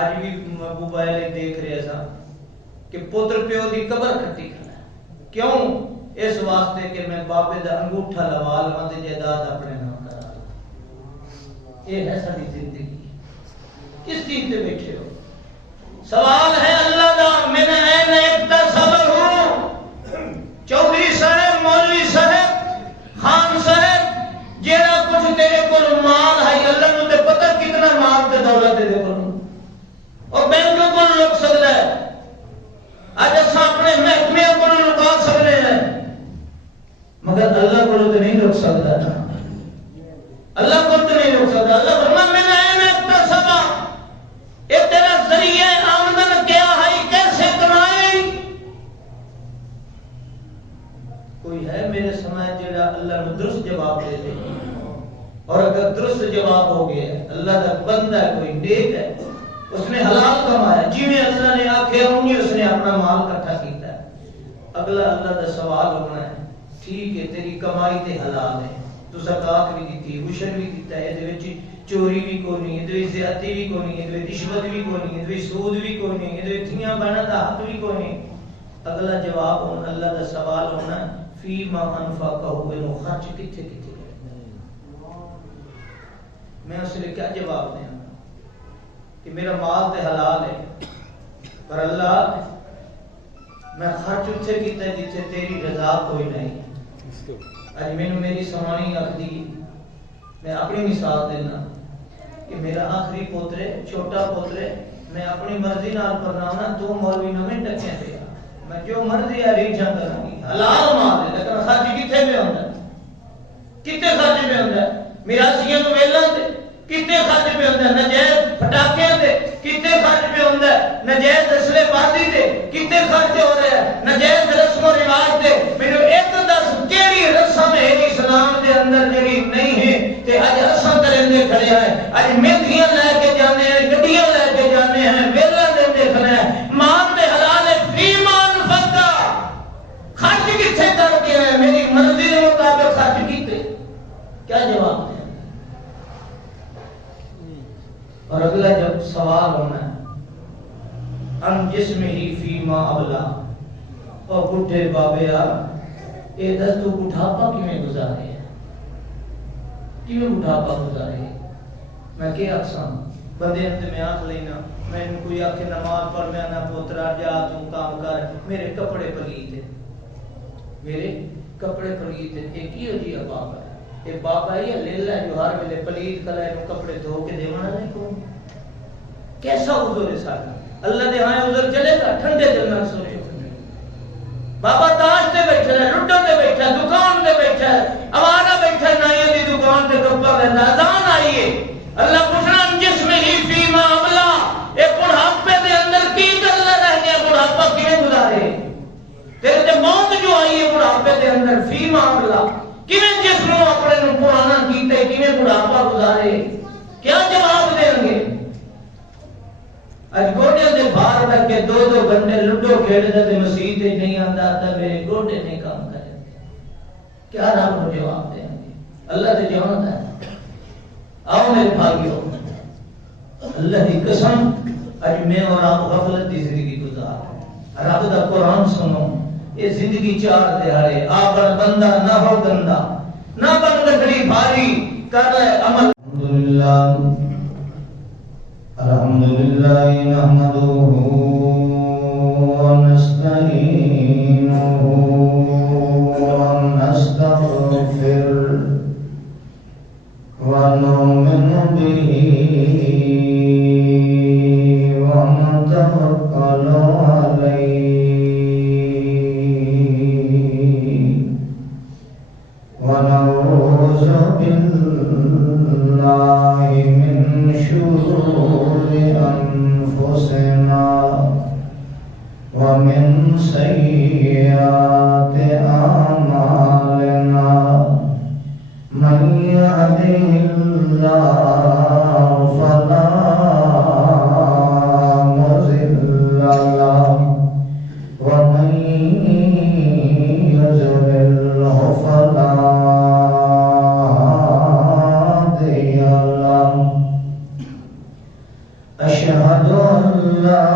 اج بھی موبائل دیکھ رہے سا کہ پتر پیو دی قبر کھٹی کھڑا ہے. کیوں؟ اس واسطے کہ میں بابے دا انگوٹھا لوا لواں تے جائیداد اپنے نام کرا لواں. یہ ہے ساری زندگی. کس چیز تے بیٹھے ہو؟ سوال ہے اللہ دا. من این اکتسبہ؟ چودھری صاحب، مولوی صاحب، خان صاحب، جیڑا کچھ تیرے کول مال ہے اللہ نوں تے پتہ کتنا مال تے دولت تیرے کول اور بینکوں کو لوک سکتا ہے. اج اساں اپنے محکمے کو لکا سکتے ہیں مگر اللہ کو تو نہیں روک سکتا. اللہ کو تو نہیں روک سکتا. اللہ فرماتا ہے میں نے اکتسبہ، یہ تیرا ذریعہ آمدن کیا ہے، کیسے کمائے؟ کوئی ہے میرے سماج جڑا اللہ نے درست جواب دے دے؟ اور اگر درست جواب ہو گیا اللہ کا بندہ ہے، کوئی نیک ہے، اس نے حلال کمایا جی میں اللہ نے آکھیا انہی اس نے اپنا مال اکٹھا کیتا ہے. اگلا اللہ کا سوال ہونا ہے ٹھیک ہے تیری کمائی تے حلال ہے، تو زکات بھی دیتی، عشر بھی دیتا ہے، دے وچ چوری بھی کوئی نہیں، دے وچ زیادتی بھی کوئی نہیں، دے وچ رشوت بھی کوئی نہیں، دے وچ سود بھی کوئی نہیں، دے وچ تھیاں بہناں دا حق بھی کوئی نہیں. اگلا جواب ہونا اللہ کا سوال ہونا فی ما انفقہ، انہوں خرچ کتھے کتھے کرے. میں اس لیے کیا جواب دیں کہ میرا مال تے حلال ہے پر اللہ میں خرچ اتھے کیتا ہے جتھے تیری رضا کوئی نہیں. اج مینوں میری سوانی آکھدی، میں اپنی مثال دینا کہ میرا آخری پوترے چھوٹا پوترے میں اپنی مرضی نال پڑھانا، دو مولوی نویں ٹکیاں دے میں جو مرضی ہے ریجاں کروں گی، حلال مال ہے لیکن خرچ کتھے میں ہوندا ہے؟ کتنے خرچ میں ہوندا ہے؟ میراثیاں تو ویلاں تے کتنے خرچ پہ ہوتا ہے؟ نجائز پٹاکے تے کتنے خرچ پہ ہوتا ہے؟ نجائز اسلحے بازی تے کتنے خرچ ہو رہے ہیں؟ نجائز رسم و رواج تے میرے ایک دس کیڑی رسم ہے اسلام دے اندر جڑی نہیں ہے تے اج اساں کرندے کھڑے ہیں. اج مہندیاں لے کے جانے ہیں، گڈیاں لے کے جانے ہیں، ویلا دیندے کھڑے ہیں. مال تے حلال ہے فی ما انفقہ، خرچ کتھے کر کے ہے؟ میری مرضی کے مطابق خرچ کیتے. کیا جواب ہے؟ اور اگلا جب سوال ہونا ہے ان جسم ہی فی ما ابلا، اور بڈھے بابے آ اے دس تو بڑھاپا کیویں گزارے ہے؟ کیویں بڑھاپا گزارے ہے؟ میں کیا آکھاں بندے انت میں آکھ لینا میں کوئی آکھے نماز پڑھ میں نہ پوترا جا تو کام کر، میرے کپڑے پلیت ہیں، میرے کپڑے پلیت ہیں. یہ کی ہو جی بابا ہے؟ یہ بابا ہی لیلا جو ہر ویلے پلیت کلا ہے کپڑے دھو کے دیوانا نہیں کو. کیسا عذر ہے سارا؟ اللہ دے ہاں عذر چلے گا؟ ٹھنڈے دل نال سوچو. بابا تاش تے بیٹھا ہے، لڈو تے بیٹھا ہے، دکان تے بیٹھا ہے، آوارہ بیٹھا ہے نائیاں دی دکان تے گپا کردا. اذان آئی ہے اللہ پوچھنا جس میں ہی فی ما عملا، اے بڑھاپے دے اندر کی گل رہ گیا؟ بڑھاپا کیویں گزارے؟ تیرے تے موت جو آئی ہے بڑھاپے دے اندر فی ما عملا، کیویں جسم نوں اپنے نوں پرانا کیتے، کیویں بڑھاپا گزارے؟ کیا جواب دیں گے؟ اج گوڈے دے بھار رکھ کے دو دو گھنٹے لڈو کھیڈدا تے مسیح تے نہیں آندا تے میرے گوڈے نہیں کام کرے. کیا رب کو جواب دیں گے؟ اللہ تے جانتا ہے. آؤ میرے بھائیو اللہ دی قسم اج میں اور آپ غفلت دی زندگی گزار رب دا قرآن سنو. یہ زندگی چار دہاڑے آپن بندہ نہ ہو گندا، نہ بن گٹری بھاری کر لے عمل. الحمدللہ نحمدہ ونستعینہ ونستغفر ونؤمن بہ ونتوکل علیہ ونعوذ باللہ من شرور انفسنا ومن سیئات اعمالنا من يهده الله فلا مضل له ومن يضلل فلا هادي له. أشهد وأشهد أن لا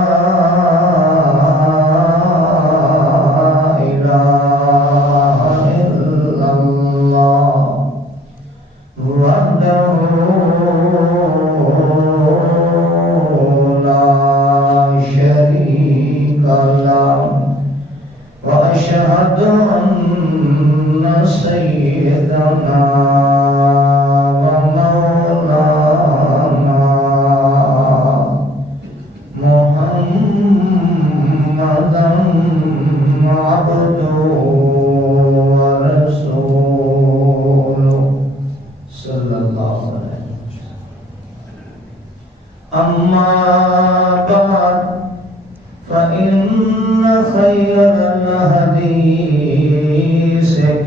إله إلا الله وحده لا شريك له وأشهد أن سيدنا ومولانا محمدا عبده ورسوله صلى الله عليه وسلم. أما بعد فإن خير الحديث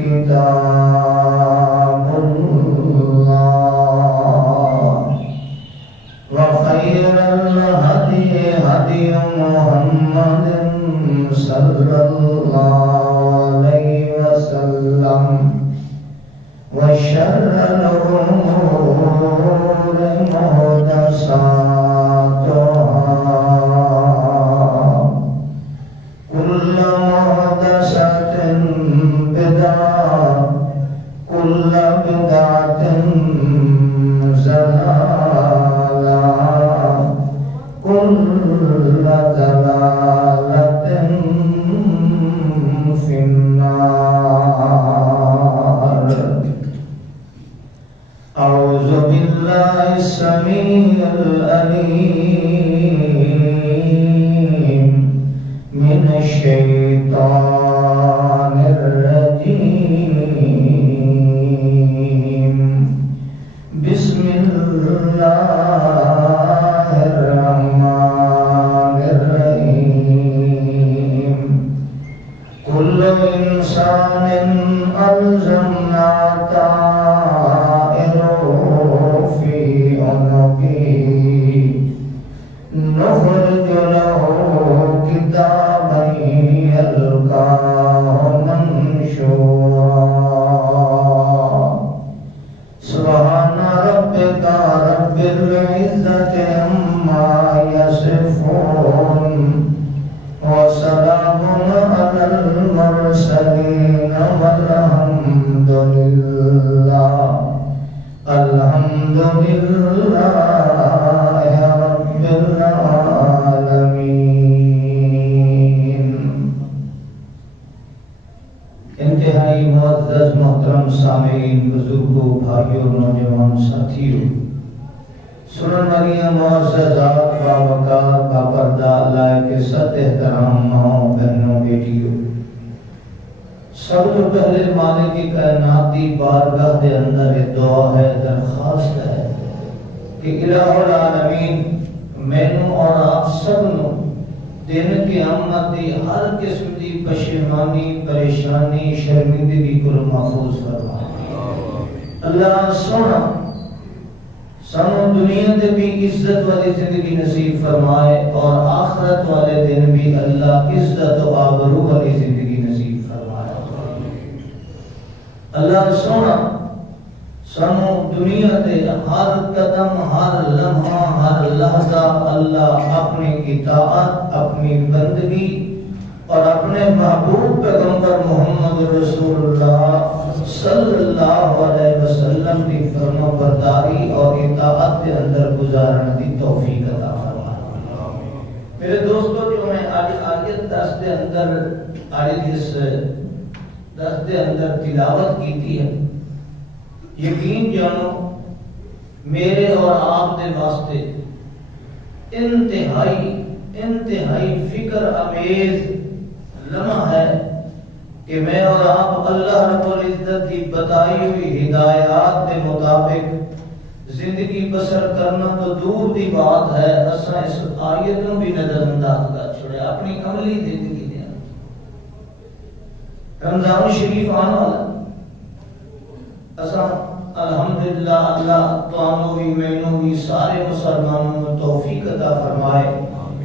كتاب الله وخير الهدي هدي محمد صلى الله عليه وسلم وشر الأمور محدثاتها كل محدثة بدعة كل بدعة ضلالة كل ضلالة في النار. أعوذ بالله السميع العليم من الشيطان الرجيم. بسم الله الرحمن الرحيم. كل إنسان ألزمنا طائره في عنقه نخرج له كتابا يلقاه منشورا. سبحان ربك رب العزة عما يصفون وسلام على المرسلين والحمد لله رب العالمين. انتہائی معزز محترم سامعین، بزرگوں، بھائیوں، نوجوان ساتھیوں، سنن والی معززات باوقار باپردہ لائق ست احترام ماؤں، بہنوں، بیٹیوں، سب تو پہلے مالک کی کائنات دی بارگاہ دے اندر یہ دعا ہے، درخواست ہے کہ الہ العالمین مینوں اور آپ سب نو دن قیامت دی ہر قسم دی پشیمانی، پریشانی، شرمندگی کو محفوظ فرمائے. اللہ سونا سانو دنیا دے بھی عزت والی زندگی نصیب فرمائے اور آخرت والے دن بھی اللہ عزت و آبرو والی زندگی نصیب فرمائے. اللہ سونا سانو دنیا دے ہر قدم، ہر لمحہ، ہر لحظہ اللہ اپنی اطاعت، اپنی بندگی اور اپنے محبوب پیغمبر محمد رسول اللہ صلی اللہ علیہ وسلم کی فرما برداری اور اطاعت کے اندر گزارنے کی توفیق عطا فرمائے. میرے دوستو، جو میں آیت 10 کے اندر تلاوت کی تھی ہے، یقین جانو میرے اور آپ دے واسطے انتہائی فکر امیز لمحہ ہے کہ میں اور آپ اللہ رب العزت کی بتائی ہوئی ہدایات کے مطابق زندگی بسر کرنا تو دور دی بات ہے، اساں اس آیت نو بھی نظر انداز کر چھوڑے اپنی عملی زندگی دے. رمضان شریف آنے والا، اساں الحمدللہ اللہ تانوں بھی مینوں بھی سارے مسلمانوں کو توفیق عطا فرمائے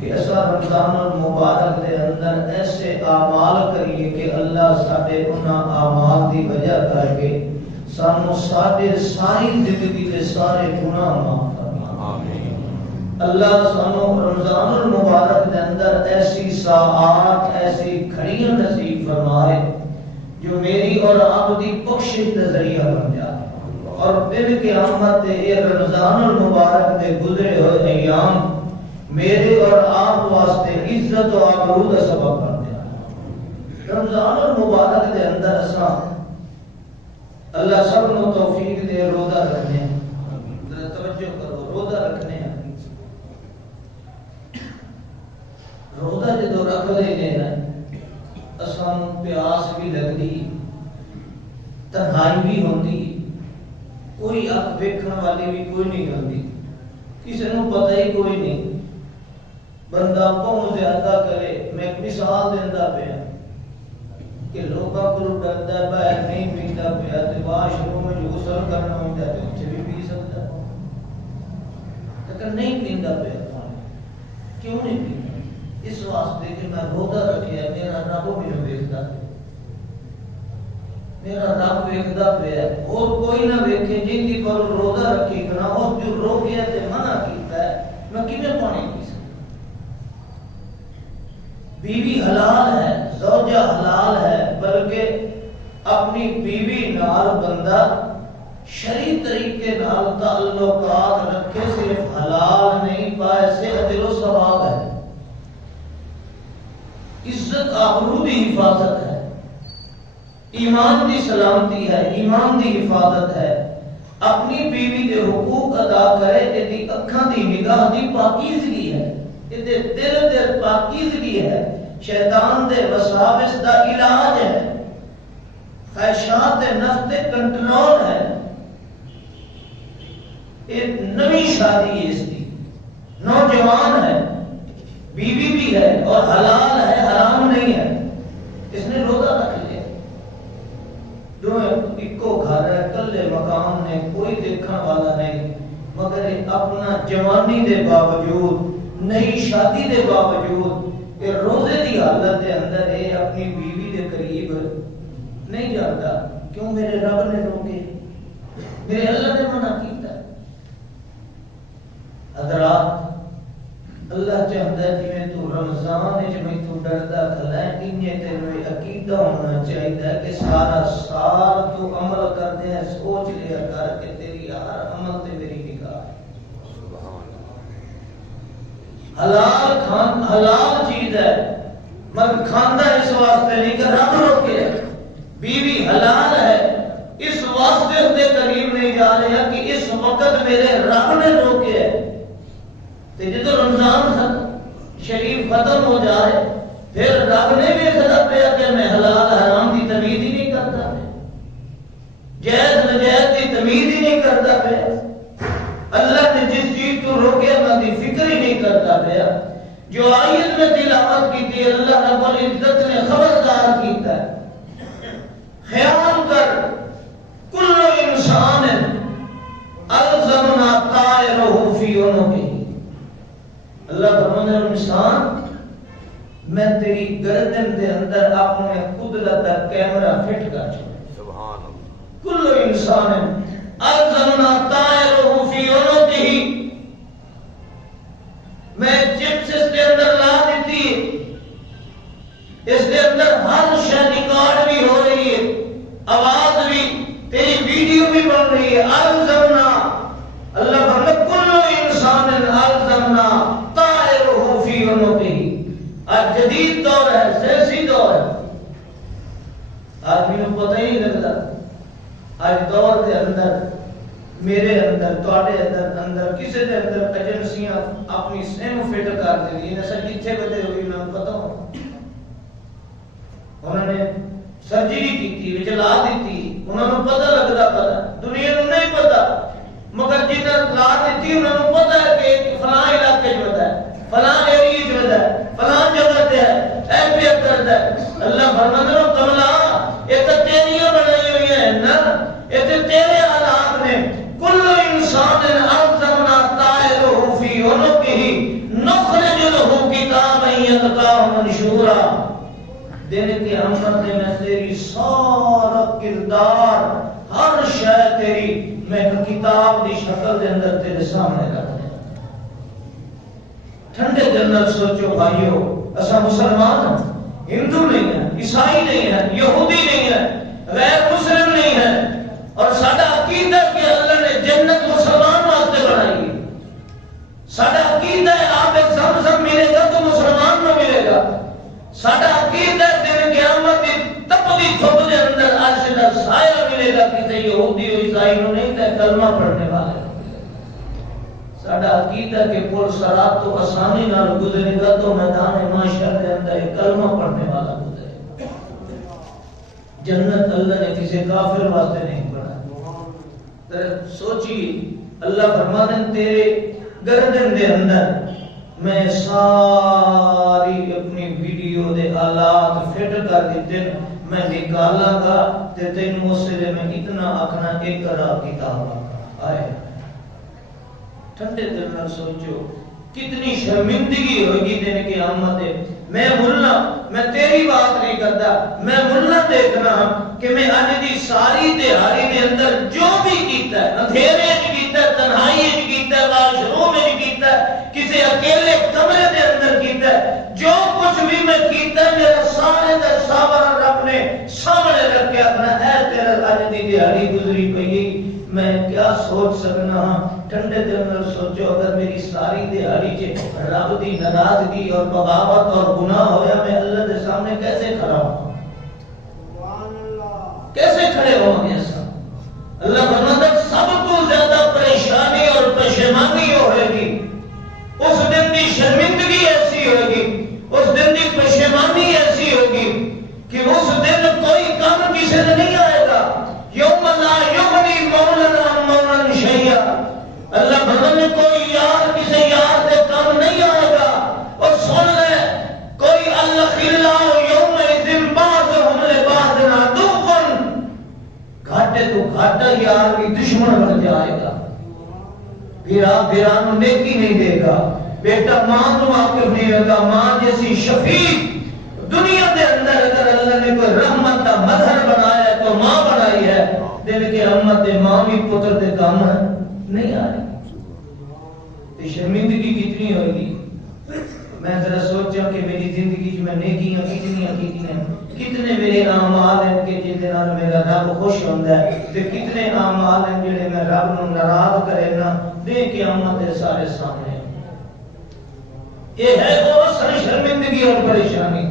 کہ ایسا رمضان المبارک دے اندر ایسے اعمال کریے کہ اللہ ساڈے انہاں اعمال دی وجہ کر کے سانو ساڈے ساری زندگی دے سارے گناہ معاف فرمائے. اللہ سانو رمضان المبارک دے اندر ایسی ساعات ایسی گھڑیاں نصیب فرمائے جو میری اور آپ دی بخشش کا ذریعہ بن جائے اور دن قیامت اے رمضان المبارک دے گزرے ہوئے ایام میرے اور آپ واسطے عزت و آبرو کا سبب بن جائے۔ رمضان المبارک دے اندر اساں اللہ سب نو توفیق دے روزہ رکھنے ہیں، توجہ کرو روزہ رکھنے ہیں۔ روزہ جدو رکھ لینے ہیں اساں پیاس بھی لگتی، تنہائی بھی ہوتی، کوئی اک ویکھن والی بھی کوئی نہیں ہوتی، کسی نو پتہ ہی کوئی نہیں، بندہ بہت زیادہ کرے۔ میں ایک مثال دینا پیا کہ لوگوں کو ڈردا باہر نہیں پیتا پیا تو واش روم میں غسل کرنا ہوتا ہے تو بھی پی سکتا ہے، لیکن نہیں پیندا پیا پانی۔ کیوں نہیں پیندا؟ اس واسطے کہ میں روزہ رکھیا، میرا رب مینوں ویکھدا ہے، میرا رب ویکھدا پیا اور کوئی نہ ویکھے جن دی پر روزہ رکھی کنا اس جو روکیا تے منع کیتا ہے میں کیویں پانی پی سکتا؟ بیوی حلال ہے، زوجہ حلال ہے، بلکہ اپنی بیوی نال بندہ شرعی طریقے نال تعلقات رکھے، صرف حلال نہیں پائے سے اجر و ثواب ہے، عزت آبرو دی حفاظت ہے، ایمان دی سلامتی ہے، ایمان دی حفاظت ہے، اپنی بیوی دے حقوق ادا کرے، ایدی اکھاں دی نگاہ دی پاکیزگی ہے، ایدے دل دے پاکیزگی ہے، شیطان دے وساوس دا علاج ہے، خواہشات نفس دے کنٹرول ہے۔ ایک نئی شادی ہے، اس کی نوجوان ہے، بیوی بھی ہے اور حلال ہے، حرام نہیں ہے، اس نے روزہ رکھ لیا، دونوں ایکو گھر ہے، کلے مکان نے، کوئی دیکھنے والا نہیں، مگر اپنا جوانی دے باوجود، نئی شادی دے باوجود کہ روزے دی حالت دے اندر ہے اپنی بیوی دے قریب نہیں جاتا۔ کیوں؟ میرے رب نے روکے، میرے اللہ نے منع کیتا۔ حضرات اللہ چاہتا ہے جویں تو رمضان وچ میں تو ڈردا کھلا ہے انہیں تیرے عقیدہ ہونا چاہیے کہ سارا سال تو عمل کردے ہیں، سوچ لیا کر کہ تیری ہر عمل تے میری نگاہ ہے۔ حلال کھان حلال چیز ہے مگر کھانا اس واسطے نہیں کہ رب روکے، بیوی حلال ہے اس واسطے اس کے قریب نہیں جا رہا کہ اس وقت میرے رب نے روکے ہے۔ تو جب رمضان شریف ختم ہو جائے پھر رب نے بھی خدا پیا کہ میں حلال حرام کی تمیز ہی نہیں کرتا پیا، جائز نجائز کی تمیز ہی نہیں کرتا پیا، اللہ نے جس چیز کو روکے میں دی فکر ہی نہیں کرتا پیا۔ جو آیت میں تلاوت کی تھی اللہ رب العزت نے خبردار کیتا ہے، خیال کر کل انسان الزمنا طائرہ فی عنقہ، اللہ فرماتا ہے انسان میں تیری گردن دے اندر اپنے قدرت کا کیمرہ فٹ کر چھوڑا، سبحان اللہ، کل انسان الزمنا طائرہ فی عنقہ، میں چپس اس کے اندر لا دیتی، اس کے اندر ہر شے ریکارڈ بھی ہو رہی ہے، آواز بھی، تیری ویڈیو بھی بن رہی ہے، الزمنا، اللہ فرماتا کل انسان الزمنا طائرہ فی عنقہ۔ آج جدید دور ہے، سیاسی دور ہے، آدمی کو پتہ ہی نہیں لگتا، آج دور کے اندر میرے اندر تواڈے اندر کسی دے اندر ایجنسیاں اپنی سم فٹ کر دینی ہیں، سر جتھے بدے ہوئی انہوں نے پتہ ہو، انہوں نے سرجری کی وچ لا دیتی، انہوں نے پتہ لگتا، پتہ دنیا کو نہیں پتہ، مگر جنہاں لا دیتی انہوں نے پتہ ہے کہ فلاں علاقے میں ہے، فلاں ایریے میں ہے، فلاں جگہ تے ہے، اے پیا کردا ہے۔ اللہ فرماتا ہے کملا یہ تو تیریاں بنائی ہوئی ہیں نا، یہ تو تیرے حالات نے، کل انسان الزمنا طائرہ فی عنقہ نخرج لہ کتابا یلقاہ منشورا، دن کے عمر میں تیری سارا کردار ہر شے تیری میں کتاب دی شکل دے اندر تیرے سامنے رکھ دیں۔ ٹھنڈے دل نال سوچو بھائیو، اسا مسلمان ہیں، ہندو نہیں ہیں، عیسائی نہیں ہیں، یہودی نہیں ہیں، غیر مسلم نہیں ہیں، اور ساڈا عقیدہ کہ اللہ نے جنت مسلمان واسطے بنائی ہے۔ ساڈا عقیدہ ہے آب زمزم ملے گا تو مسلمان کو ملے گا۔ ساڈا عقیدہ ہے دن قیامت کی تپدی دھوپ دے اندر عرش کا سایہ ملے گا، کسی یہودی اور عیسائی کو نہیں تے کلمہ پڑھنے والے۔ ساڈا عقیدہ کہ پل صراط تو آسانی نال گزرے گا تو میدان معاشر کے اندر کلمہ پڑھنے والا گزرے گا۔ جنت اللہ نے کسی کافر واسطے نہیں بنائی۔ سوچی اللہ فرماتے ہیں تیرے گردن دے اندر میں ساری اپنی ویڈیو دے آلات فٹ کر دیتے ہیں، میں نکالا گا تے تینوں اس سے میں اتنا آکھنا اقرا کتاب آئے۔ ٹھنڈے دل نال سوچو کتنی شرمندگی ہوگی دن قیامت ہے۔ میں ملنا، میں تیری بات نہیں کرتا، میں ملنا دیکھنا کہ میں آج دی ساری دیہاڑی دے اندر جو بھی کیتا ہے، اندھیرے وچ کیتا ہے، تنہائی وچ کیتا ہے، واش روم وچ کیتا ہے، کسی اکیلے کمرے دے اندر کیتا ہے، جو کچھ بھی میں کیتا ہے میرا سارے دا ساورا رب نے سامنے رکھ کے اپنا اے تیرا اج دی دیہاڑی گزری پئی، میں کیا سوچ سکنا ہاں۔ ٹھنڈے دل نال سوچو اگر میری ساری دیہاڑی چ رب دی ناراضگی اور بغاوت اور گناہ ہویا میں اللہ دے سامنے کیسے کھڑا ہوں؟ کیسے کھڑے ہوں گے ایسا؟ اللہ فرماتا ہے سب کو زیادہ پریشانی اور پشیمانی ہوئے گی، اس دن دی شرمندگی ایسی ہوگی، اس دن دی پشیمانی ایسی ہوگی کہ اس دن کوئی کام کسی نے نہیں آئے گا۔ یوم لا یغنی مولا عن مولا شیئا، اللہ فرمانے کوئی یار کسی یار دے کام نہیں آئے گا۔ اور سن لے کوئی الخلاء یومئذ بعضهم لبعض عدو، گھاٹے تو گھاٹا یار بھی دشمن بن جائے گا، بھیرا بھیران نیکی نہیں دے گا، بیٹا ماں تو واقف نہیں ہوگا۔ ماں جیسی شفیق دنیا دے اندر اگر اللہ نے کوئی رحمت کا مظہر بنایا ہے تو ماں بنائی ہے، دن کے رحمت دے ماں بھی پتر دے کام نہیں آ رہی۔ تو شرمندگی کتنی ہوگی؟ میں ذرا سوچا کہ میری زندگی میں نیکیاں کتنی ہیں، کتنے میرے اعمال ہیں کہ جن نال میرا رب خوش ہوندا ہے، تے کتنے اعمال ہیں جڑے میں رب نو ناراض کرے نا، دے قیامت دے سارے سامنے۔ یہ ہے وہ اصل شرمندگی اور پریشانی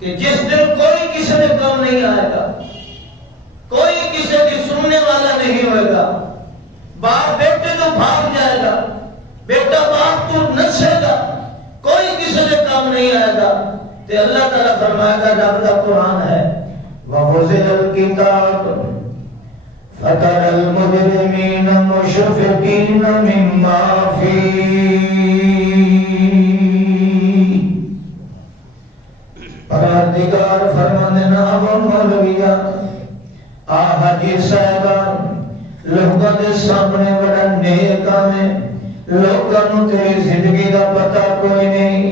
کہ جس دن کوئی کسی نے کام نہیں آئے گا، کوئی کسی کی سننے والا نہیں ہوئے گا، باپ بیٹے تو بھاگ جائے گا، بیٹا باپ تو نسے گا، کوئی کسی نے کام نہیں آئے گا۔ تے اللہ تعالیٰ فرمائے گا رب دا قرآن ہے وَوَزِلَ الْكِتَابُ فَتَرَى الْمُجْرِمِينَ مُشْفِقِينَ مِمَّا فِيهِ، پروردگار فرمانے نا مولویا حاجی صاحبان لوگوں کے سامنے بڑا نیک آنے، لوگوں تیری زندگی کا پتہ کوئی نہیں،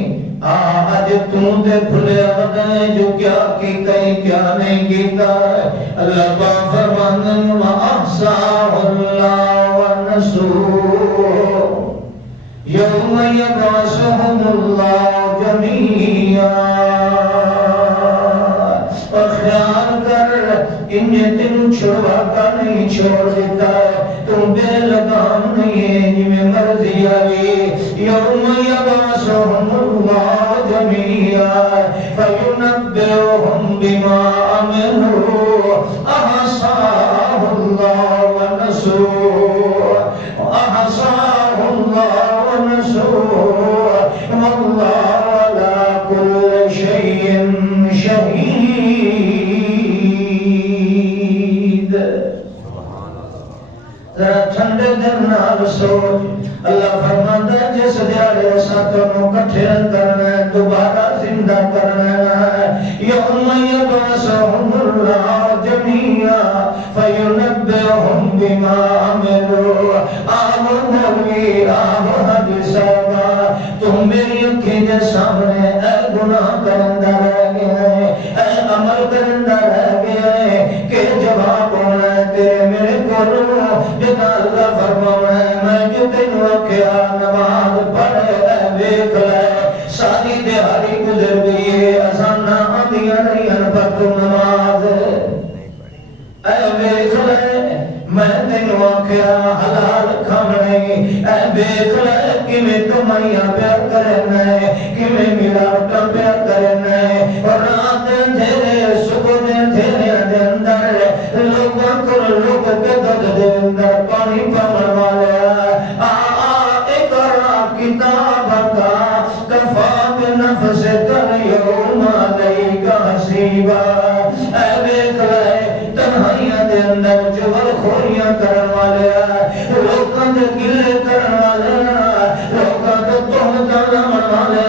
آج تم تے بھلے آدھے جو کیا کیتا ہے کیا نہیں کیتا ہے۔ اللہ پاک فرماندن وَأَحْصَاهُ اللَّهُ وَنَسُوهُ يَوْمَ يَبْعَثُهُمُ اللَّهُ جَمِيعًا، اور خیال کر انہیں تم چھوڑا کا نہیں چھوڑ دیتا ہے، تم بے لگام نہیں ہے جمیں مرضی آئی۔ یوم یبعثہم اللہ جميعا فینبئہم بما عملوا احصاہ اللہ ونسوہ، احصاہ اللہ ونسوہ واللہ علی کل شیء شہید۔ ذرا ٹھنڈے دل نال سوچ، اللہ فرماتا ہے جس دیارے ایسا تمہیں کٹھے کرنا ہے، دوبارہ زندہ کرنا ہے۔ یوم یبعثہم اللہ جميعا فینبئہم بما عملوا۔ آہو مولوی آہو حدیث صاحبہ، تم میری انکھی دے سامنے اے گناہ کرندہ رہ گئے، اے عمل کرندہ رہ گئے کہ جواب ہونا ہے تیرے میرے کولوں، جدا اللہ فرمانا ہے میں جو تینوں کیا نماز پڑھے دیکھ لے ساری دیہاری گزر گئی ہے اذاناں آندیاں نہیں پر تو نماز اے دیکھ لے میں تینوں آکھیا حلال کھانے اے دیکھ لے کیویں کمائیاں پیار کرنا ہے کیویں ملاوٹاں پیار کرنا ہے اور رات دے اندھیرے صبح دے اندھیرے دے اندر لوگاں کو لوگوں کے دل دے اندر پانی پاون والا اقرا کتابک کفا بنفسک اليوم علیک حسیبا اے دیکھ لے تنہائیاں دے اندر جبر خوریاں کرن والے لوکاں دے گلے کرن والے لوکاں دے تہمتاں لاون والے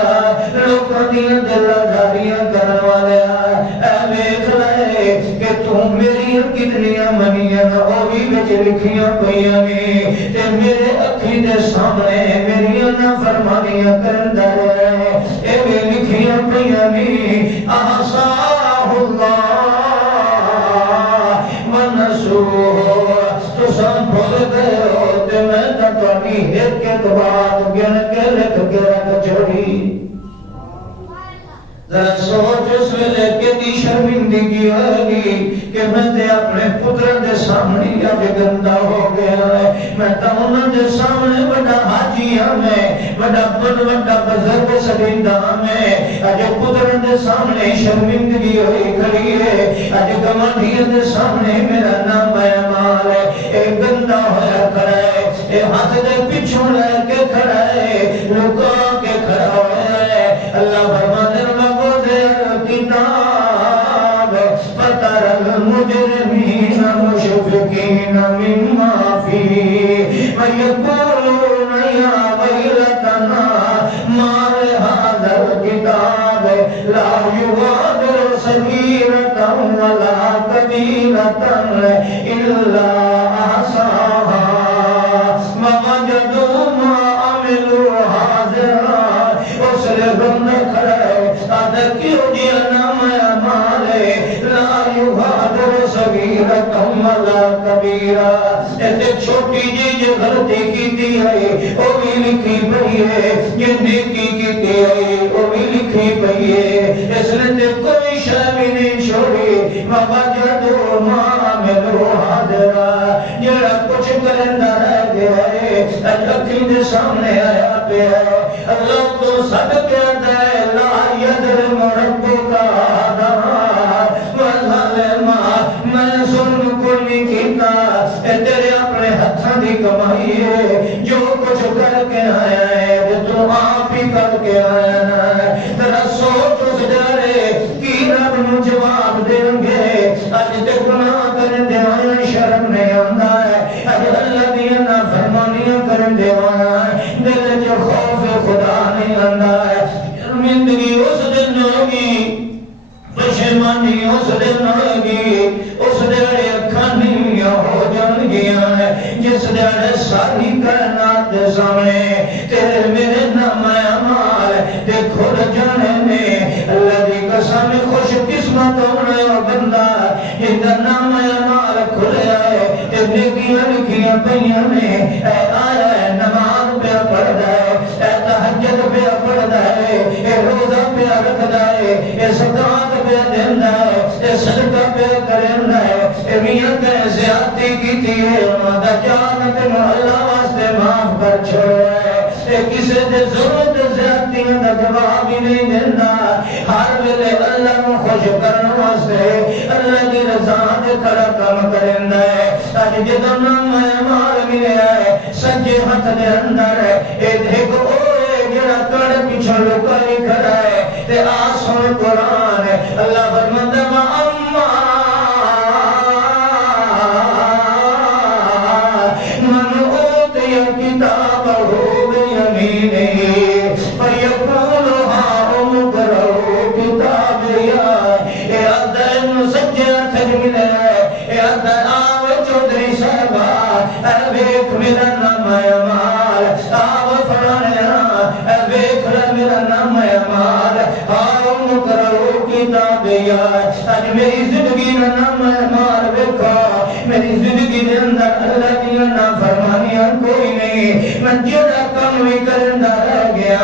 لوکاں دیاں دلداریاں کرن والے اے ویکھ لے کہ تو میری کتنیاں منیاں او وی وچ لکھیاں پئیاں نے تے میرے اکھی دے سامنے میریاں نافرمانیاں کردا رہے اے وی لکھیاں پئیاں نے احصاہ اللہ تو سب بھول گئے ہو تے میں نہ تہاڈی ایک ایک بات گن کے لکھ کے رکھ چھوڑی ذرا سوچ اس ویلے کتنی شرمندگی ہوگی کہ میں تے اپنے پتر دے سامنے اج گندا ہو گیا ہے میں تے انہاں دے سامنے بڑا حاجی ہاں میں بڑا بزرگ سجدہ میں اج پتر دے سامنے شرمندگی ہوئی کھڑی ہے اج گوانڈیاں دے سامنے میرا نام مال ہے اے گندا ہویا کھڑا ہے اے ہاتھ دے پیچھے لے کے کھڑا ہے لکا کے کھڑا ہوا ہے اللہ فرماتے ہیں الكتاب فترى المجرمين مشفقين مما فيه ويقولون يا ويلتنا ما لهذا الكتاب لا يغادر صغيرة ولا كبيرة إلا أحصاها ووجدوا ما عملوا حاضرا وسلهم کیوں دیا نام مالے لا یغادر صغیرۃ ولا کبیرہ ایسے چھوٹی جی جو غلطی کیتی ہے وہ بھی لکھی پئی ہے جن نیکی کیتی ہے وہ بھی لکھی پئی ہے اس نے کوئی شے بھی نہیں چھوڑی ووجدوا ما عملوا حاضرا جڑا کچھ کرندا رہ گیا ہے اکھیں دے سامنے آیا پیا ہے اللہ تو صدقے دے لا یظلم ربک احدا وظلم میں ظلم کو نہیں کیتا اے تیرے اپنے ہتھاں دی کمائی ہے جو کچھ کر کے آیا ہے تو آپ ہی کر کے آیا ہے ذرا سوچ اس ڈرے کی رب نو جواب دیں گے اج تے گناہ کرن دے آیا شرم نہیں آندا ہے اج اللہ دی نافرمانیاں کرن دے آیا دل وچ خوف خدا نہیں آندا ہے شرمندگی اس دن ہوگی پشیمانی اس دن ہوگی اس دیڑے اکھاں نیویاں ہو جان گیا جس دیڑے ساری کائنات دے سامنے تیرے میرے نام اعمال دے کھل جانے میں اللہ دی قسم خوش قسمت ہونے اور بندہ جن دا نام اعمال کھلیا ہے تے نیکیاں لکھیاں پئیاں نے اے آیا ہے نماز پہ پڑھدا ہے اے تہجد پہ پڑھدا ہے اے روزہ پہ رکھدا ہے اے صدقات پہ دیندا ہے اے صدقہ پہ کرندا ہے اے میاں تے زیادتی کیتی ہے انہاں دا جانت اللہ واسطے معاف کر چھوڑا ہے اے کسے دے ضرورت زیادتیاں دا جواب ہی نہیں دیندا ہر ویلے اللہ کو خوش کرن واسطے اللہ دی رضا دے کھڑا کام کرندا ہے اج جدوں نام مال ملیا ہے سجے ہاتھ دے اندر اے دیکھ اوے جڑا کڑ پیچھے لکائی کھڑا ہے تے آ سن قرآن اللہ فرماندا وا اما من اوتی کتابہ بیمینہ فیقول ہاؤم اقرؤوا کتابیہ اے ادھر سجے ہاتھ ملیا ہے اے ادھر آو چودھری صاحبہ اے ویکھ میرا نام مال آو فلانا اے ویکھ میرا نام مال ہاؤم اقرؤوا کتابیہ اج میری زندگی کا نام مال ویکھا میری زندگی دے اندر اللہ دی نافرمانیاں کوئی نہیں میں جڑا کم بھی کرندا رہ گیا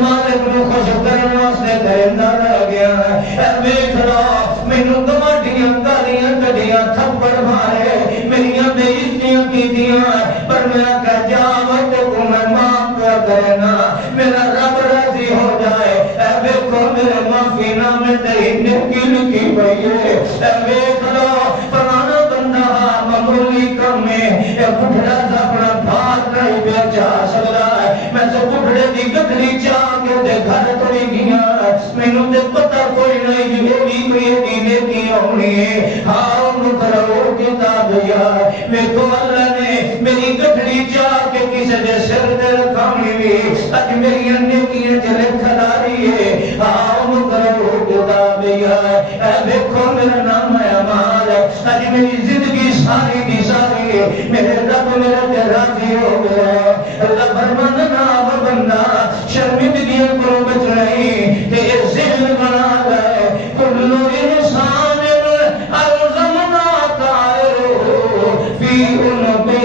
مالک نو خوش کرن واسطے درندہ رہ گیا ہے ویکھ لو مینوں گواڈیاں گالیاں کڈیاں تھپڑ مارے میریاں بے عزتیاں کیتیاں پر میں کہا جا وقت کو میں معاف کر دینا میرا رب راضی ہو جائے اے ویکھو میرے معافی نامے تے نیکی لکھی پئی ہے اے ویکھ لو فلانا بندہ معمولی کم ہے اے بڈھڑا سا اپنا بھات نہیں بیچا سکدا ہے میں تو بڈھڑے دی گٹڑی چاہ کے دے گھر توڑی گیا مینوں تے پتہ کوئی نہیں یہ بھی کوئی دینے کی ہونی ہے ہاں مکرو کتاب یار ویکھو اللہ نے میری گٹڑی چاہ کے کسی دے سر تے رکھانی بھی اج میری نیکیاں چ لکھ داری ہے ہاں مکرو کتاب یار اے ویکھو میرا نام ہے امال اج میری زندگی ساری دی ساری میرے رب میرے تے راضی ہو گیا اللہ فرمانا نا بندہ شرمندگیوں کو بچ نہیں تے ذہن بنا لے کل انسان الزمنا طائرہ فی عنقہ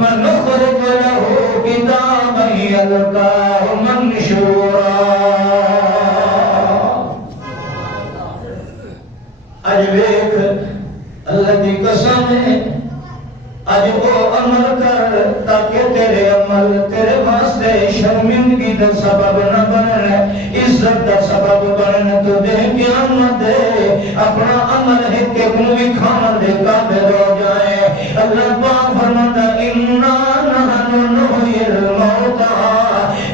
ونخرج له کتابا یلقاہ منشورا اج ویکھ اللہ دی قسم ہے اج وہ عمل کر تاکہ تیرے عمل تیرے واسطے شرمندگی دا سبب نہ بنن عزت دا سبب بنن تو دے قیامت دے اپنا عمل ہے کہ تم بھی کھان دے قابل ہو جائے اللہ پاک فرماتا انا نحن نحیی الموتى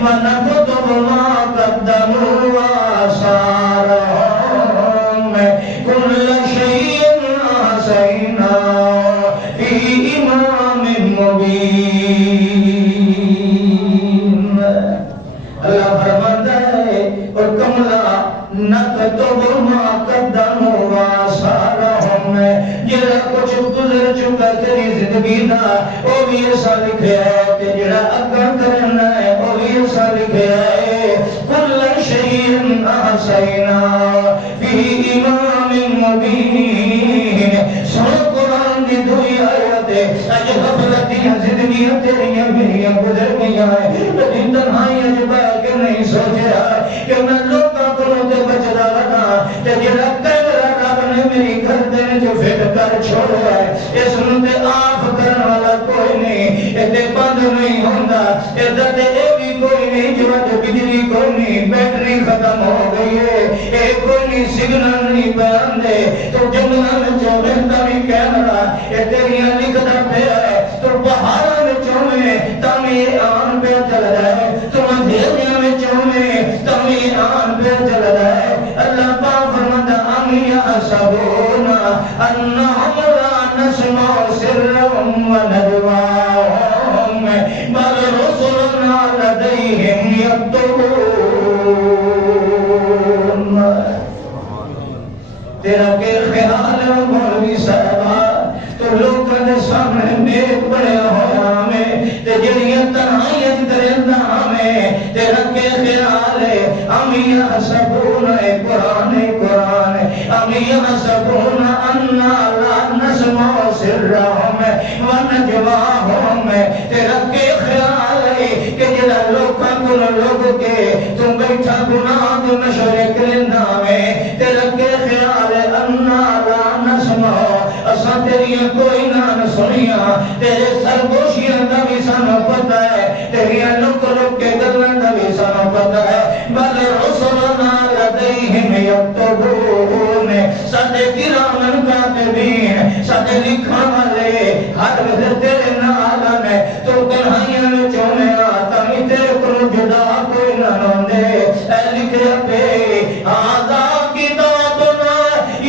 ونکتب ما قدموا وآثارهم کل شیء احصیناہ فی امام مبین اللہ فرماتا ہے اور کملا نکتب ما قدموا وآثارهم جڑا کچھ گزر چکا تیری زندگی دا وہ بھی ایسا لکھیا ہے تے جڑا اگاں کرنا ہے وہ بھی ایسا لکھیا ہے کل شیء احصیناہ فی امام مبین سن قرآن دی دوئی آیت اج غفلتیاں زندگیاں تیریاں میریاں گزر گئیاں ہیں لیکن تنہائی اج بیٹھ کے نہیں سوچیا کہ میں لوکاں کولوں تے بچدا رہا تے جڑا کیمرہ رب نے میری گردن جو فٹ کر چھوڑا ہے اس نوں تے آف کرن والا کوئی نہیں اے تے بند نہیں ہوندا اے تے اے بھی کوئی نہیں جو بجلی کوئی نہیں بیٹری ختم ہو گئی ہے اے کوئی نہیں سگنل نہیں بیان دے تو جنگلاں وچ رہندا بھی کیمرہ اے تیریاں لکھدا پیا ہے تو پہاڑاں وچ میں تاں آن پہ چل جائے تو اندھیریاں وچ میں تاں آن پہ چل جائے اللہ پاک فرماتا ام یحسبون انہم لا نسمع سرهم ونجواهم بل رسلنا لديهم يكتبون تیرا کہ خیال ہے مولوی صاحبہ تو لوگوں نے سامنے نیک بڑے ہویا ہمیں تے جڑیاں تنہائیاں درندہ ہمیں تیرا کہ خیال ہے ام یحسبون قرآن ام یحسبون انا لا نسمع سرهم ونجواهم تیرا کہ خیال ہے کہ جڑا لوکاں کو لوگ کے تم بیٹھا گناہ دے مشورے کرندا میں تیرا کہ خیال ہے انا لا نسمع اساں تیریاں کوئی نہ سنیاں تیرے سرگوشیاں دا بھی سانو پتہ ہے تیریاں لوک لوک کے گلاں دا بھی سانو پتہ ہے بل رسلنا لدیہم یکتبون ساڈے کرامن کاتبین ساڈے لکھن والے ہر وقت تیرے نال نے تو تنہائیاں وچ میں آتا نہیں تیرے کولوں جدا کوئی نہ ہوندے اے لکھیا پے آذا کتابنا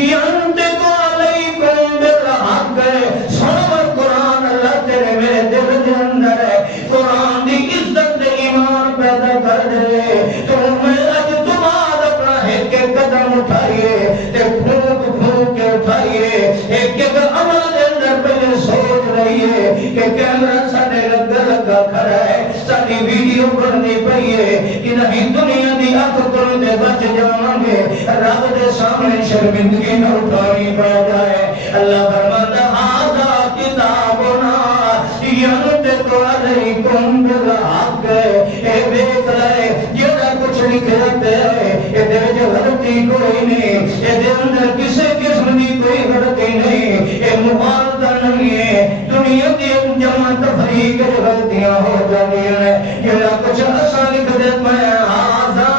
ینطق علیکم بالحق سن قرآن اللہ تیرے میرے دل دے اندر ہے قرآن دی عزت دے ایمان پیدا کر دے تو میں اج تمہار اپنا ایک قدم اٹھائیے تے پھونک پھونک کے اٹھائیے ایک عمل دے اندر پہلے سوچ رہیے کہ کیمرہ ساڈے لگا کھڑا ہے ساڈی ویڈیو بننی پئی ہے کہ نہیں دنیا دی اکھ کولوں تے بچ جاواں گے رب دے سامنے شرمندگی نہ اٹھانی پے جائے اللہ فرماتا ھذا کتابنا ینطق علیکم بالحق اے ویکھ لے جڑا غلطی کوئی نہیں، یہ اندر کسی قسم کی کوئی غلطی نہیں، یہ مبالغہ نہیں ہے۔ دنیا کی جمع تفریق غلطیاں ہو جاتی ہیں، یہ کچھ ایسا لکھ دیتا ہے آزا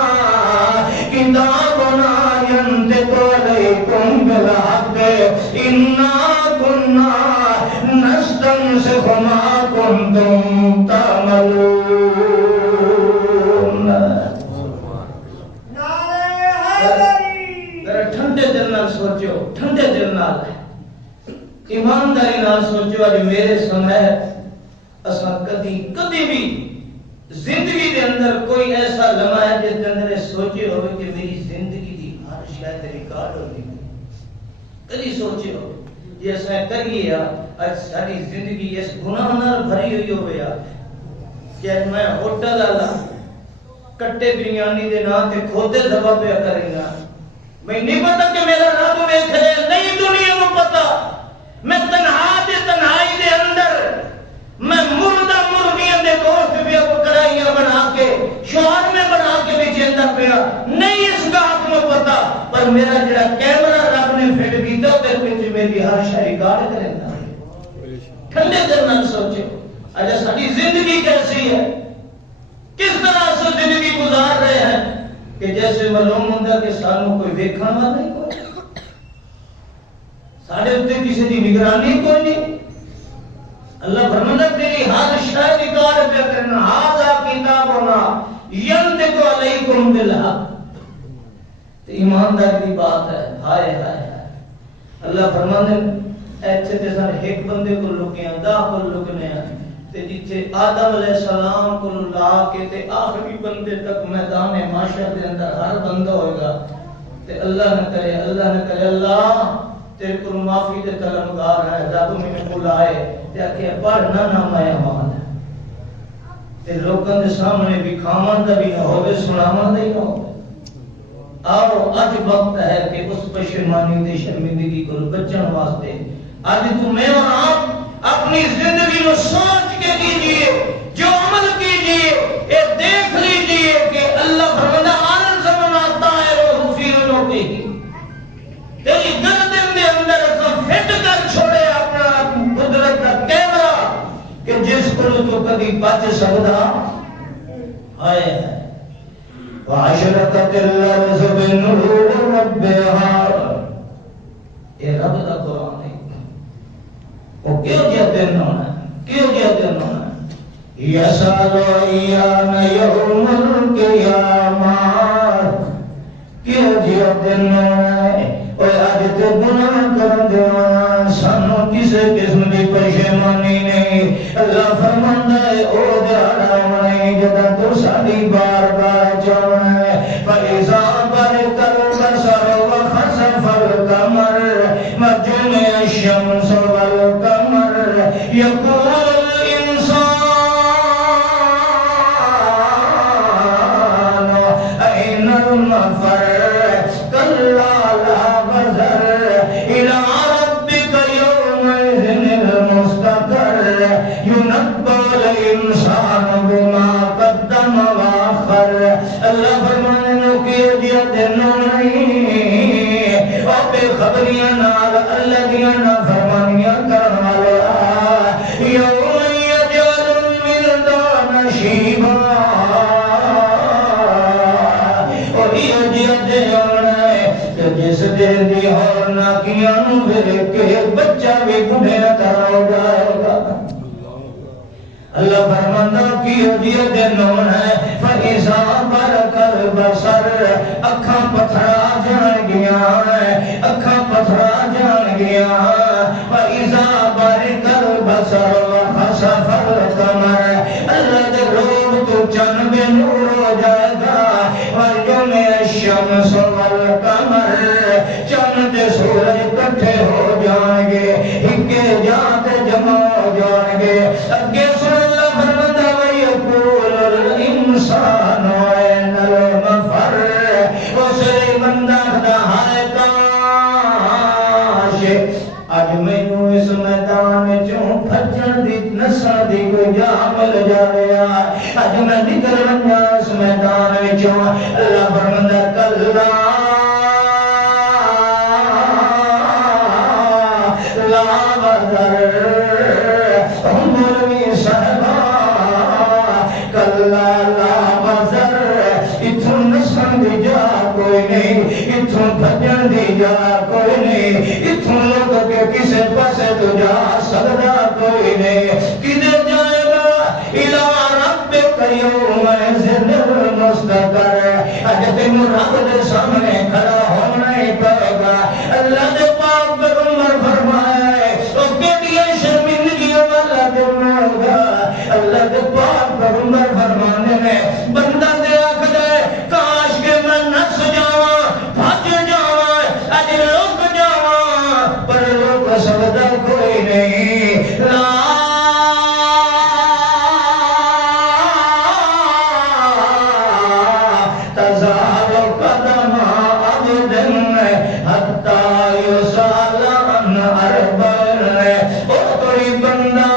کتابنا ینطق علیکم بالحق انا کنا نستنسخ ما کنتم تعملون۔ ٹھنڈے دل نال سوچو، ٹھنڈے دل نال ایمانداری نال سوچو، اج میرے سمے اساں کدی بھی زندگی دے اندر کوئی ایسا لمحہ ہے جس کے اندر سوچے ہوئے کہ میری زندگی دی ہر شاید ریکارڈ ہوگی، کدی سوچے ہو یہ ایسا کریے اج ساری زندگی اس گناہ نال بھری ہوئی ہوئے کہ اج میں ہوٹل والا کٹے بریانی دے نام تے کھوتے دبا پیا کرے گا، میں نہیں پتا کہ میرا رب ویکھ رہے، نہیں دنیا کو پتا، میں تنہا دے تنہائی دے اندر میں مردہ مرغیاں دے گوشت پہ کڑھائیاں بنا کے شوہر میں بنا کے بھی جیندہ پیا، نہیں اس بات میں پتا، پر میرا جڑا کیمرہ رب نے فٹ کیتا تے وچ میری ہر شے ریکارڈ کریندا ہے۔ ٹھنڈے دل نال سوچو اج ساری زندگی کیسی ہے، کس طرح سے زندگی گزار رہے ہیں کہ جیسے معلوم ہوندا کہ سانوں کوئی ویکھن والا نہیں، کوئی ساڈے اوتے کسی دی نگرانی کوئی نہیں۔ اللہ فرماتا تیری ہر شے ریکارڈ پہ کرنا، ھذا کتابنا ینطق علیکم بالحق، تے ایمانداری دی بات ہے۔ ہائے ہائے اللہ فرماتے ایتھے تے سن ایک بندے کو لکیاں 10 کو لکنے ہیں، تے جتھے آدم علیہ السلام کو لا کے تے آخری بندے تک میدان معاشر دے اندر ہر بندہ ہوئے گا، تے اللہ نہ کرے اللہ تیرے کو معافی دے طلبگار ہے، جب میں بلائے تے کہ پڑھنا نہ میں امان ہے، تے لوکاں دے سامنے بھی کھاون دا بھی نہ ہوے، سناون دا ہی نہ ہوے۔ آؤ اج وقت ہے کہ اس پشیمانی تے شرمندگی کو بچن واسطے اج تو میں اور آپ اپنی زندگی کو سوچ کے کیجئے، جو عمل کیجئے یہ دیکھ لیجئے کہ اللہ فرماتا الزم طائر فی عنقہ، تیری گردن دے اندر فٹ کر چھوڑے اپنا قدرت کا کیمرہ کہ جس کو تو کبھی بچ سکتا ہے۔ وعشرقت الارض بنور ربها، یہ رب کا قرآن ہے، وہ کیوں جاتے ہونا ہے، کیوں جاتے ہونا ہے؟ یسال ایام یوم القیامہ، کیوں جاتے ہونا ہے؟ اور آج تے گناہ کر دیوانا سانو کسے قسم کی پشیمانی نہیں، اللہ فرماندا ہے او دیہڑا نہیں جدا تو ساری بار بار چاہنا ہے۔ فَإِذَا بَرِقَ الْبَصَرُ وَخَسَفَ الْقَمَرُ وَجُمِعَ الشَّمْسُ وَالْقَمَرُ يَقُولُ الْإِنسَانُ أَيْنَ الْمَفَرُّ كَلَّا لَا وَزَرَ إِلَىٰ رَبِّكَ يَوْمَئِذٍ الْمُسْتَقَرُّ يُنَبَّأُ الْإِنسَانُ بِمَا قَدَّمَ وَأَخَّرَ۔ اللہ فرمانے نو کیے دیا دنوں نہیں اور بے خبریاں نال اللہ دیاں نافرمانیاں کرن والے یوم یجعل الولدان شیبا، اور یہ جیتے ہونا ہے کہ جس دل دی اور ناکیاں نو ویکھ کے بچہ بھی بڑھے طرح ہو جائے گا۔ اللہ فرماتا کی ہوجیے دن ہونا ہے فَإِذَا بَرِقَ الْبَصَرُ، اکھاں پتھرا جان گیا ہے، اکھاں پتھرا جان گیا ہے۔ فَإِذَا بَرِقَ الْبَصَرُ وَخَسَفَ الْقَمَرُ، اللہ دے روب تو چن بے نور ہو جائے گا۔ وَجُمِعَ الشَّمْسُ وَالْقَمَرُ، چن تے سورج کٹھے ہو جائیں گے، ہکے جاتے جمع ہو جائیں گے۔ اگے سن اللہ فرماتا وَيَقُولُ الْإِنسَانُ أَيْنَ الْمَفَرُّ، اسے بندہ ہائے کاش اج مینوں اس میدان چوں بھجن دی نسل دی کوئی جا مل جائے، اج میں نکل ونجا اس میدان وچوں۔ اللہ فرماتا کلا کوئی نہیں، اتھوں بھجن دی جگہ کوئی نہیں، اتھوں لوگ کے کسے پاسے تو جا سکتا کوئی نہیں، کدے جائے گا الہ ربک یومئذ المستقر، اج تینوں رب دے سامنے کھڑا ہونا ہی پائے گا۔ اللہ دے پاک پیغمبر فرمایا ہے او کیڑیاں شرمندگیاں والا دن ہوگا۔ اللہ دے پاک پیغمبر فرمانے میں بندہ دے آکھدا ہے کاش کہ میں نس جاواں بھج جاواں اج لک جاواں، پر لک سکدا کوئی نہیں۔ لا تزال قدم عبد حتی یسأل عن اربع، او کوئی بندہ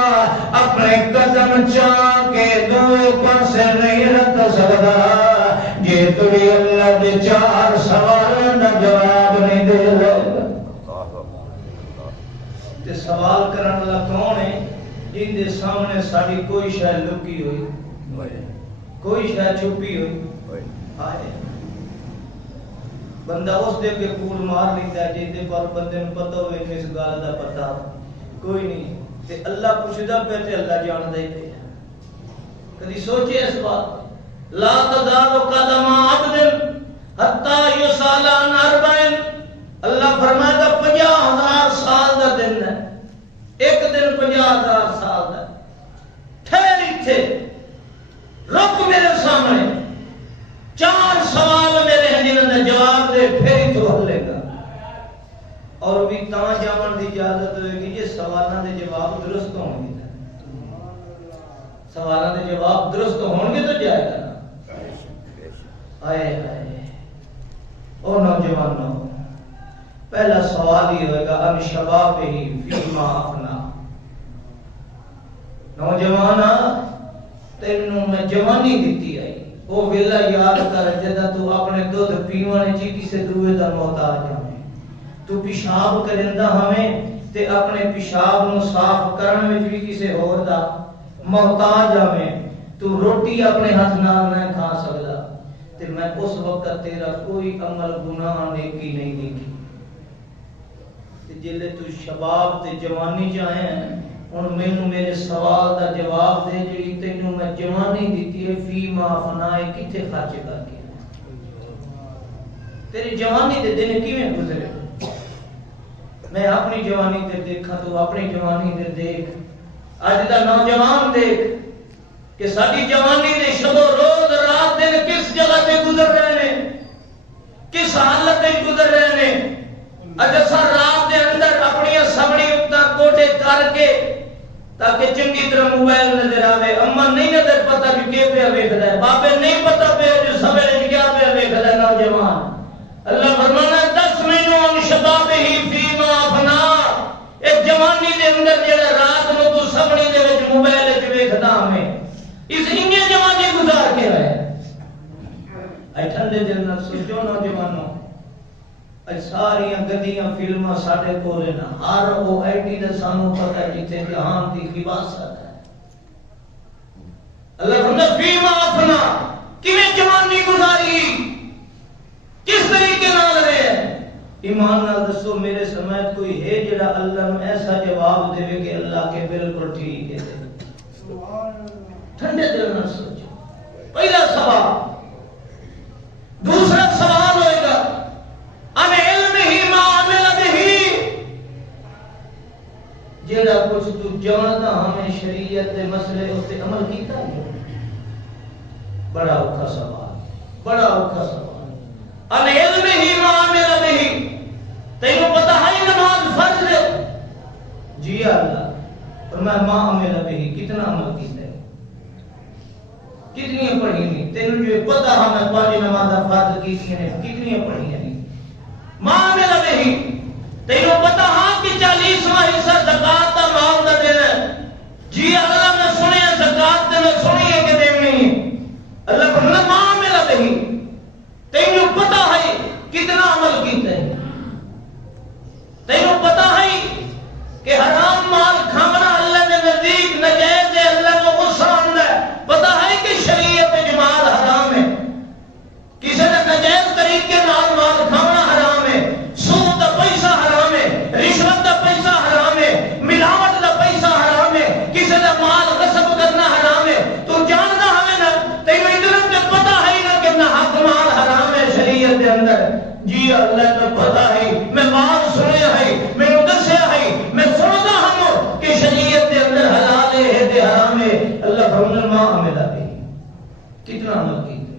اپنے قدم چاہ کے دو پاسے نہیں رکھ سکتا جے تری اللہ دے چار سوال دا جواب نہیں دے لے۔ تے سوال کرن والا کون ہے؟ جن دے سامنے ساری کوئی شے لکی ہوئی، کوئی شے چھپی ہوئی۔ آئے بندہ اس دے کے کول مار لیتا ہے جن دے پر بندے نوں پتہ ہوئے کہ اس گل دا پتہ کوئی نہیں، تے اللہ پوچھدا پیا تے اللہ جاندا ہی پیا۔ کدی سوچے اس بات؟ لا تزال قدم عبد حتی یسأل عن اربع، اللہ فرمائے گا 50,000 سال دا دن ہے، ایک دن 50,000 سال دا، ٹھہر ایتھے رک میرے سامنے، 4 سوال میرے ہیں جنہاں دا جواب دے پھر ہی تو ہلے گا۔ اور بھی تاں جاون دی اجازت ہوئے گی یہ سوالاں دے جواب درست ہوں گے، سوالاں دے جواب درست ہوں گے تو جائے گا نا۔ آئے آئے او نوجوانوں، پہلا سوال ہی ہوئے گا ان شبابہ فیما افنا، نوجوانا تینوں میں جوانی دیتی آئی، وہ ویلا یاد کر جدا تو اپنے دودھ پیوانے چی کسے دوئے دا محتاج ہمیں، تو پیشاب کرندہ ہمیں تے اپنے پیشاب نو صاف کرن وچ بھی کسے اور دا محتاج ہمیں، تو روٹی اپنے ہاتھ نال نہ کھا سکدا تے میں اس وقت تیرا کوئی عمل گناہ نیکی نہیں دیکھی۔ تے جلے تو شباب تے جوانی چاہے ہیں ہن مینوں میرے سوال دا جواب دے جڑی تینوں میں جوانی دتی ہے فیما فنائے کتے خرچ کر کے، تیری جوانی دے دن کیویں گزرے؟ میں اپنی جوانی تے دیکھا تو اپنی جوانی تے دیکھ، اج دا نوجوان دیکھ کہ ساری جوانی دے شب و روز رات دن کس جگہ تے گزر رہے ہیں، کس حالت تے گزر رہے ہیں۔ اج اساں رات دے اندر اپنی سبڑی اُتا کوٹے کر کے تاکہ چنگی طرح موبائل نظر آوے، اما نہیں نظر پتہ کہ کے پہ ویکھدا ہے، بابے نہیں پتہ پہ جو سویرے کیا پہ ویکھدا ہے نوجوان۔ اللہ فرمانا 10 مہینوں ان شبابہ فیما افنا، ایک جوانی دے اندر جڑا رات نو تو سبڑی دے وچ موبائل وچ ویکھدا میں اس انگے جوانی گزار کے رہے۔ اے ٹھنڈے دل نال سوچو نوجوانوں، اج ساریاں گدیاں فلماں ساڈے کول ہیں، ہر او آئی ٹی دا سانوں پتہ ہے جتھے جہان دی خواصت ہے۔ اللہ فرماتا فیما افنا، کیویں جوانی گزاری، کس طریقے نال رہے ہیں؟ ایمان نال دسو میرے سمجھ کوئی ہے جڑا اللہ نو ایسا جواب دے کہ اللہ کے بالکل ٹھیک ہے؟ ٹھنڈے دل نال سوچو۔ پہلا سوال۔ دوسرا سوال ہوئے گا ان علم ہی ما عمل بہی، جیڑا کچھ تو جانتا ہمیں شریعت دے مسئلے اس تے عمل کیتا ہے؟ بڑا اوکھا سوال، بڑا اوکھا سوال۔ ان علم ہی ما عمل بہی، تینوں پتہ ہے نماز فرض ہے؟ جی اللہ، اور میں ما عمل بہی کتنا عمل کیتا ہے، کتنی پڑھی نہیں؟ تینوں جو پتہ ہے میں 5 نمازاں فرض کیتی ہیں، کتنی پڑھی ہیں؟ ماں میرا نہیں تینوں پتہ ہاں کہ 40واں حصہ زکات دا مال دا دینا ہے؟ جی اللہ نے سنیا زکات تے میں سنی ہے کہ دینی ہے۔ اللہ فرماتا ماں میرا نہیں تینوں پتہ ہے کتنا عمل کیتا ہے؟ تینوں پتہ ہے کہ حرام مال کھانا اللہ کے نزدیک ناجائز ہے، اللہ کو غصہ آندا ہے؟ پتہ ہے کہ شریعت اجماع حرام ہے، کسی نے ناجائز طریقے نال دے اندر جی اللہ تو پتا ہے میں مال سنیا ہے میں دسیا ہے میں سنتا ہوں کہ شریعت دے اندر حلال ہے تے حرام ہے اللہ فرماتا ما عمل به کتنا عمل کیتے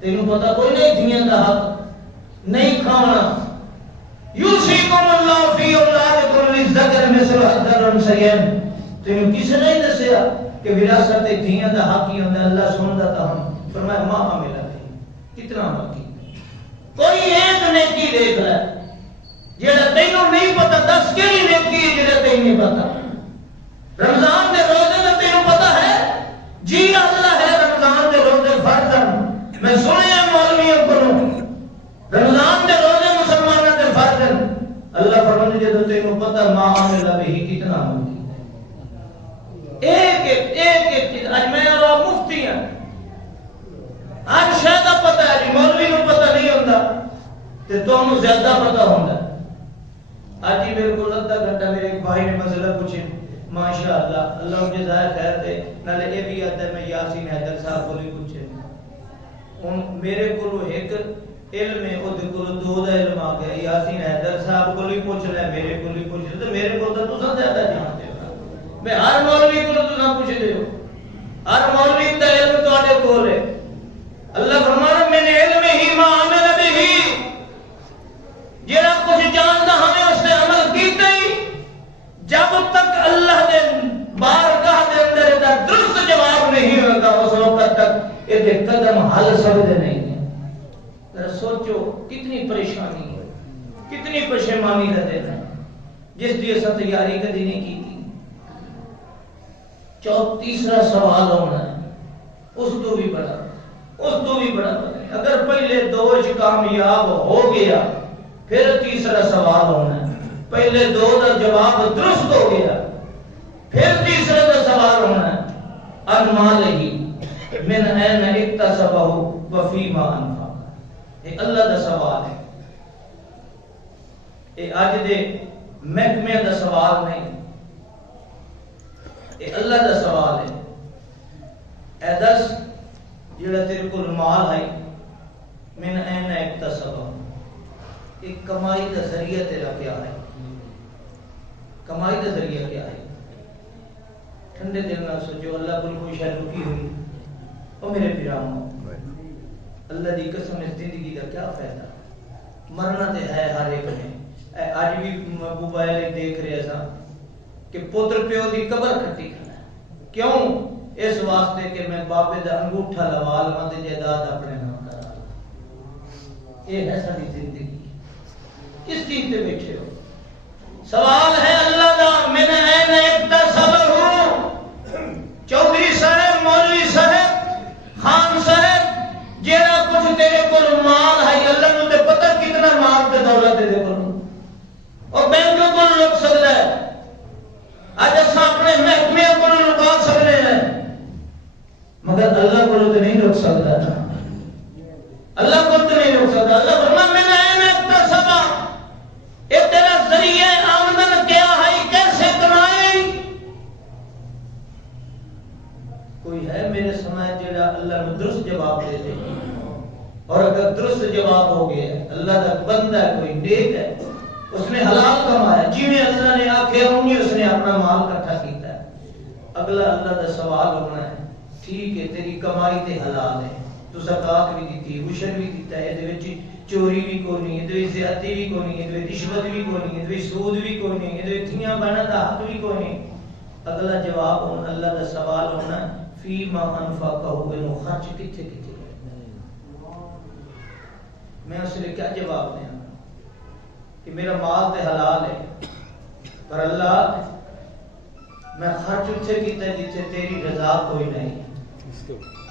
تینوں پتا کوئی نہیں دنیا کا حق نہیں کھانا یوصیکم اللہ فی اولادکم للذکر مثل حظ الانثیین تینوں کس نے دسیا کہ وراثت دنیا کا حق ہی ہوتا ہے اللہ سنتا تھا ہم فرمایا ما عمل به کتنا عمل کیتے کوئی ایک نیکی دیکھ لے جڑا تینوں نہیں پتا دس کیڑی نیکی ہے جڑا تینوں نہیں پتا رمضان دے روزے میں تینوں پتا ہے جی اللہ ہے رمضان دے روزے فرض ہیں میں سنیا مولویوں کو رمضان دے روزے مسلمانوں دے فرض ہیں اللہ فرماتا ہے جب تینوں پتا ما عمل به کتنا عمل کیتا ایک چیز اج میں اور مفتی ہیں آج شاید پتہ ہے جی مولوی کو پتہ نہیں ہوتا تے تمہیں زیادہ پتہ ہوتا ہے آج ہی میرے کو آدھا گھنٹہ میرے ایک بھائی نے مسئلہ پوچھے ماشاءاللہ اللہ مجھے ظاہر خیر دے نالے یہ بھی آتا ہے میں یاسین حیدر صاحب کو بھی پوچھے ہوں میرے کو ایک علم ہے وہ کو دو دا علم آ گیا یاسین حیدر صاحب کو بھی پوچھ لے میرے کو بھی پوچھ لے تو میرے کو تو تساں زیادہ جانتے ہو میں ہر مولوی کو تساں پوچھدے ہو ہر مولوی دا علم تواڈے کول ہے اللہ فرمانا میں نے علم ہی ما عمل به جڑا کچھ جانتا ہمیں اس نے عمل کیتا ہی جب تک اللہ دے بارگاہ دے اندر دا درست جواب نہیں ہوگا اس وقت تک یہ دے قدم حل سکتے نہیں ہیں ذرا سوچو کتنی پریشانی ہے کتنی پشیمانی کا دن ہے جس دی اساں تیاری کدی نہیں کی تیسرا سوال ہونا ہے اس تو بھی بڑا اگر پہلے دو کامیاب ہو گیا پھر تیسرا سوال ہونا ہے پہلے دو کا جواب درست ہو گیا پھر تیسرے کا سوال ہونا ہے ان مالہی من این اکتسبہ وفیما انفق یہ اللہ کا سوال ہے یہ آج دے محکمے کا سوال نہیں یہ اللہ کا سوال ہے اے دس جڑا تیرے کو مال ہے من این اکتسبہ ایک کمائی کا ذریعہ تیرا کیا ہے کمائی کا ذریعہ کیا ہے ٹھنڈے دل نہ سوچو اللہ کو کوئی شے رکی ہوئی او میرے پیرامو اللہ دی قسم اس زندگی کا کیا فائدہ مرنا تے ہے ہر ایک نے اج بھی موبائل دیکھ رہے سا کہ پوتر پیو دی قبر کھٹی کھڑا ہے کیوں اس واسطے کہ میں بابے دا انگوٹھا لوا لواں تے جائیداد اپنے نام کرا یہ ہے ساری زندگی کس چیز پہ بیٹھے ہو سوال ہے اللہ دا من این اکتسبہ چودھری صاحب مولوی صاحب خان صاحب جیڑا کچھ تیرے کو مال ہے اللہ نو تے پتہ کتنا مال تے دولت تیرے کو اور بینکوں کو لوگ سکتا ہے آج اساں اپنے محکمے کو لگا سکتے ہیں مگر اللہ کو تو نہیں روک سکتا اللہ کو تو نہیں روک سکتا اللہ فرماتا میں نے اکتسبہ یہ تیرا ذریعہ آمدن کیا ہے کیسے کمائے کوئی ہے میرے سماج جڑا اللہ نے درست جواب دے دے اور اگر درست جواب ہو گیا اللہ کا بندہ کوئی نیک ہے اس نے حلال کمایا جی میں اللہ نے آکھیا ہوں اس نے اپنا مال اکٹھا کیتا ہے اگلا اللہ کا سوال ہونا ہے ٹھیک ہے تیری کمائی تے حلال ہے تو زکات بھی دیتی عشر بھی دیتا ہے دے وچ چوری بھی کوئی نہیں ہے دے زیادتی بھی کوئی نہیں ہے دے رشوت بھی کوئی نہیں ہے دے سود بھی کوئی نہیں ہے دے تھیاں بہناں دا حق بھی کوئی نہیں اگلا جواب ہونا اللہ کا سوال ہونا فی ما انفقہ انو خرچ کتے کتے میں اس لیے کیا جواب دیں کہ میرا مال تے حلال ہے پر اللہ میں خرچ اسے کیتا ہے جس سے تیری رضا کوئی نہیں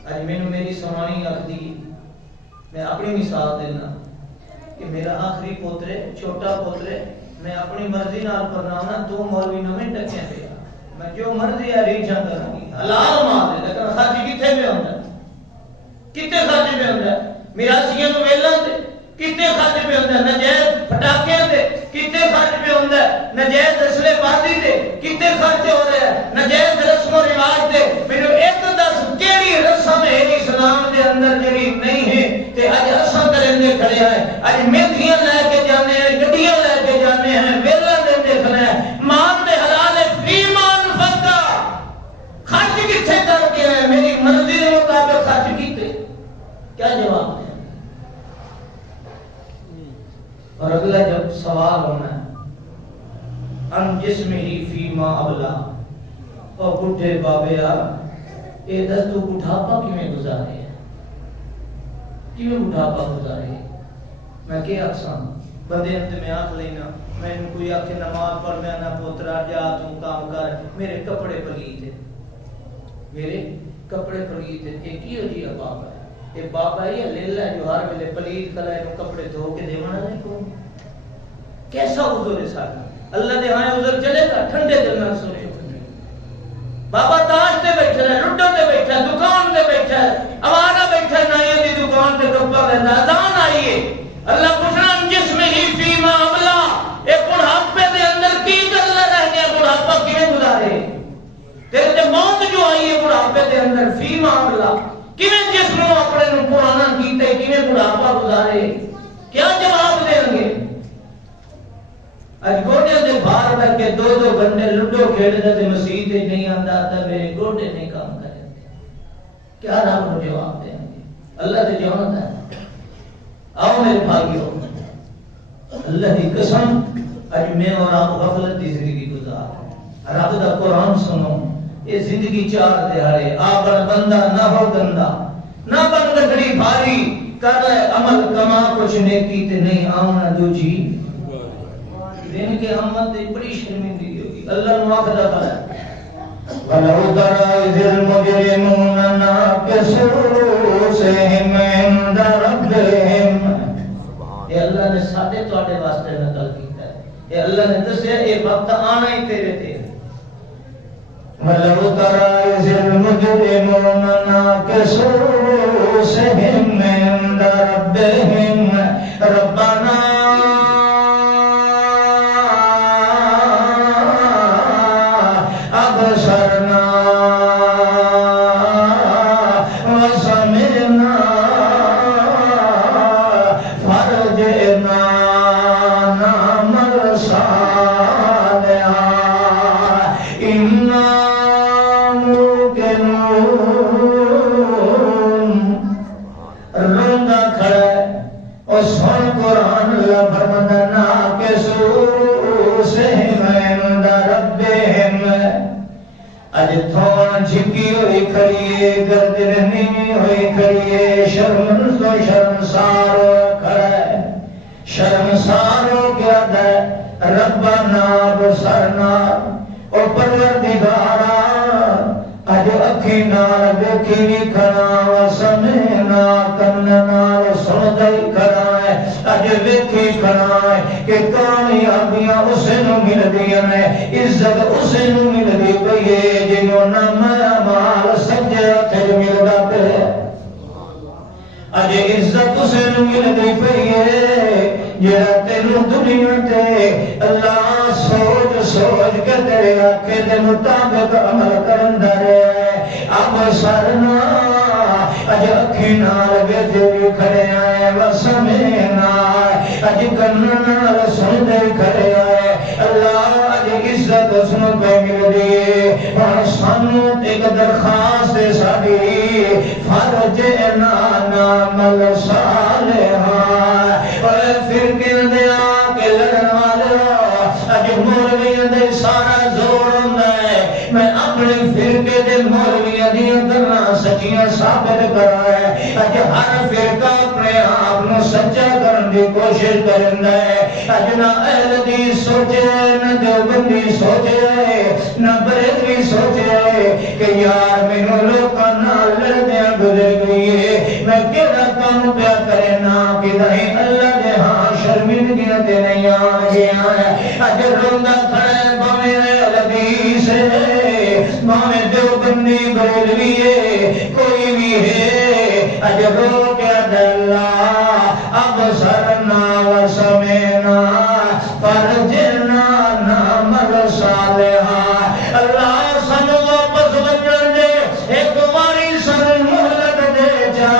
اج میں میری سوانی آخری میں اپنی مثال دینا کہ میرا آخری پوترے چھوٹا پوترے میں اپنی مرضی نال پڑھنا تو مولوی نہ میں ٹکیا پیا میں جو مرضی ہے ریچاں کراں گی حلال مال ہے لیکن خرچ کتے پہ ہوندا کتے خرچ پہ ہوندا میراثیاں نوں ویلاں تے کتے خرچ پہ ہوندا نجائز پٹاکے تے کتے خرچ پہ ہوندا نجائز اسلحے بازی تے کتے خرچ ہو رہا ہے نجائز رسم و رواج تے میرے ایک دس کیڑی رسم ہے اسلام دے اندر جڑی نہیں ہے تے اج کھڑے ہیں اج مہندیاں لے کے جانے ہیں گڈیاں لے کے جانے ہیں ویلا دے دیکھنا ہے مال تے حلال ہے فی مان فقا خرچ کتنے کر کے ہے میری مرضی کے مطابق خرچ کیتے کیا جواب دیں اور اگلا جب سوال ہونا ہے ان جسم ہی فیما ابلا اور بڈھے بابے اے دس تو بڑھاپا کیویں گزارے کیوں بڑھاپا گزارے میں کیا اقسام بندے انت میں آنکھ لینا میں ان کوئی آنکھ نماز پڑھ میں نہ پوترا جا تو کام کر میرے کپڑے پلیت ہے میرے کپڑے پلیت ہے یہ کیوں جی بابا ہے یہ بابا ہی ہے لیلا جو ہر ویلے پلیت کلائے نو کپڑے دھو کے دیوانا نہیں کون کیسا عذر ہے سارا اللہ دے ہاں عذر چلے گا ٹھنڈے دل نہ سوچو بابا تاش تے بیٹھا ہے لڈو تے بیٹھا ہے دکان تے بیٹھا ہے ہمارا بیٹھا ہے نائیں دی دکان تے گپا لینا اذان آئی ہے اللہ پوچھنا جسم ہی فیما عملا اے بڑھاپے دے اندر کی کرنا رہ گیا بڑھاپا کیوں گزارے تیرے تے موت جو آئی ہے بڑھاپے دے اندر فیما عملا کیویں جسم اپنے نو پرانا کیتے کیویں بڑھاپا گزارے کیا جواب دیں گے اج گوڑے دے باہر بیٹھ کے دو گھنٹے لڈو کھیلنے تے مسجد نہیں آندا تا میرے گوڑے نہیں کام کرے کیا رب کو جواب دیں گے اللہ تے جانتا ہے آؤ میرے بھائیو اللہ کی قسم اج میں اور آپ غفلت دی زندگی گزار رب دا قرآن سنو یہ زندگی چار دہاڑے آپ بندہ نہ ہو گندا نہ بن گٹڑی بھاری کر لے عمل کما کچھ نیکی تے نہیں آمنا دوجی دین کے احمد دی بڑی شرمندگی ہوگی اللہ نو آخدا ہے وَلَوْ تَرَى إِذِ الْمُجْرِمُونَ نَاكِسُو رُءُوسِهِمْ عِندَ رَبِّهِمْ اے اللہ نے ساڈے تواڈے واسطے نقل کیتا ہے اے اللہ نے دسیا اے وقت آنا ہی تیرے تے وَلَوْ تَرَى إِذِ الْمُجْرِمُونَ نَاكِسُو رُءُوسِهِمْ عِندَ رَبِّهِمْ رَبَّنَا ربنا بصرنا او پروردگارا اج اکھی نال دیکھی نہیں کھڑا و سمعنا کن نال سندا ہی کھڑا ہے اج ویکھی کھڑا ہے کہ کامیابیاں اس نو ملدیاں نے عزت اس نو ملدی پئی ہے جنوں نام مال سجے تے ملدا پیا اج عزت اس نو ملدی پئی ہے جڑا تینوں دنیا تے اللہ سوچ سوچ کے تیرے آقے دے مطابق عمل کرندا رہیا ہے اب سرنا اج اکھی نال ویکھے وی کھڑے آئے وسمعنا اج کن نال سندے کھڑے آئے اللہ اج عزت اس نو پہ مل دی ہن سانو ایک درخواست ہے ساڈی فرج نعمل صالحہ اور پھر کہندے آ کے لڑن والے اج مولویاں دے سارا زور ہوندا ہے میں اپنے فرقے دے مولویاں دی گلاں سچیاں ثابت کرا ہے اج ہر فرقہ اپنے آپ نو سچا کرن دی کوشش کرندا ہے اج نہ اہل دی سوچے نہ دیوبندی سوچے نہ بریلوی سوچے کہ یار مینوں لوکاں نال لڑدیاں گزر گئی ہے میں کیڑا کام پیا کرے نا کہ نہیں اللہ دے ہاں شرمندگیاں تے نہیں آ گیا اج روندا کھڑا ہے بھاویں حدیث بھاویں دیوبندی بریلوی کوئی بھی ہے اج رو کے اللہ اب سرنا وسمعنا فرجنا نعمل صالحہ اللہ سانو واپس وجن دے ایک واری سن مہلت دے جا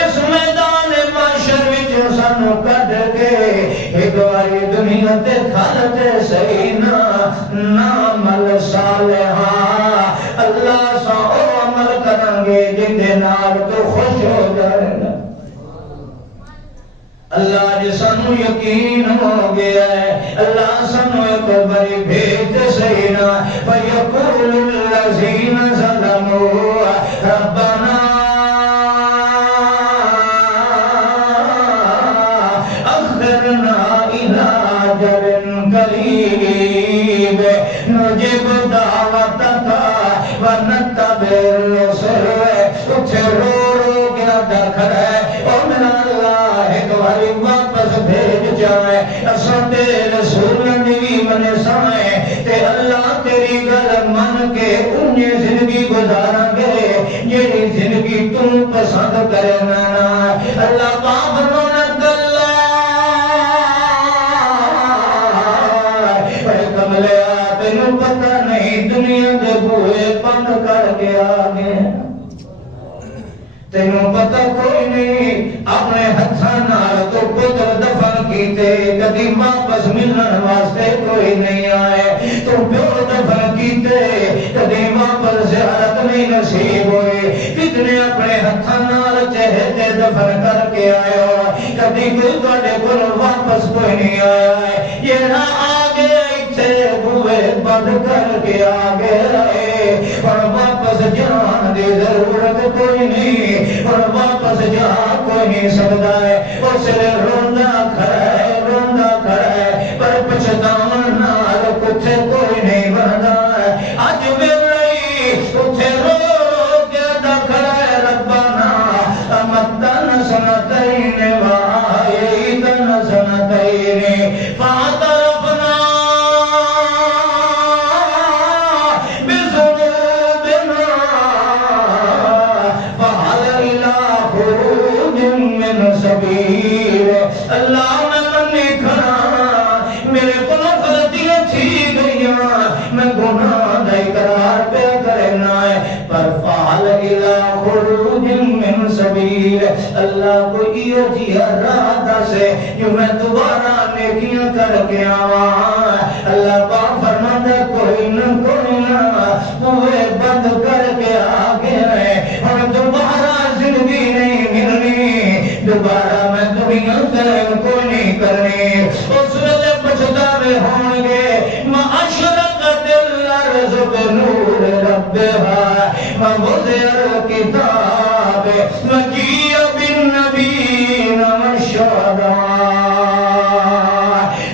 اس میدان معاشر وچ سانو باری دنیا تے کھالتے سینا نامل صالحہ اللہ سا او عمل کرنگے جندے نال تو خوش ہو جائے گا اللہ جسانو یقین ہو گیا ہے اللہ سانو ایک باری بھیج سینا فیقول الذین ظلموا ربنا قریب نجب دعوتک ونتبع الرسل اٹھے رو رو گیا دکھر ہے اور میرا اللہ ایک باری واپس بھیج جائے اساں تے رسول نبی منے سائیں تے اللہ تیری گل من کے انہیں زندگی گزارا گے یہ زندگی تم پسند کرے نا اللہ پاک رونق اللہ تینوں پتہ نہیں دنیا کے بوئے بند کر کے آگے تینوں پتہ کوئی نہیں اپنے ہتھاں نال تو پتر دفن کیتے کدی واپس ملن واسطے کوئی نہیں آئے تو پیو دفن کیتے کدی واپس زیارت نہیں نصیب ہوئے کتنے اپنے ہتھاں نال چہتے دفن کر کے آئے ہو کدی کوئی تواڈے کول واپس کوئی نہیں آیا ہے یہ نہ آگے بوئے بند کر کے آگے رہے اور واپس جان دی ضرورت کوئی نہیں اور واپس جا کوئی نہیں سکتا ہے اس لئے روندہ کھڑا ہے پر پچھتاون نال کچھ کوئی نہیں بندا ہے آج میری کچھ رو کے دکھڑا ہے ربنا امتن سنتین وآئیتن سنتین فاعترفنا اللہ میں منی کھڑا میرے کو غلطیاں تھی گئیاں میں گناہ دا اقرار پہ کرنا ہے پر فعل الى خروج من سبیل اللہ کو یہ جیا راہ سے جو میں دوبارہ نیکیاں کر کے آواں اللہ پاک فرماتا کوئی نہ بوئے بند کر کے آگے ہے اور دوبارہ زندگی نہیں ملنی دوبارہ میں دنیا کریں کوئی نہیں کرنی اس وجہ پچھتاوے ہوں گے معاشرت الارض بنور ربها ووضع الکتاب وجیء بالنبیین والشہداء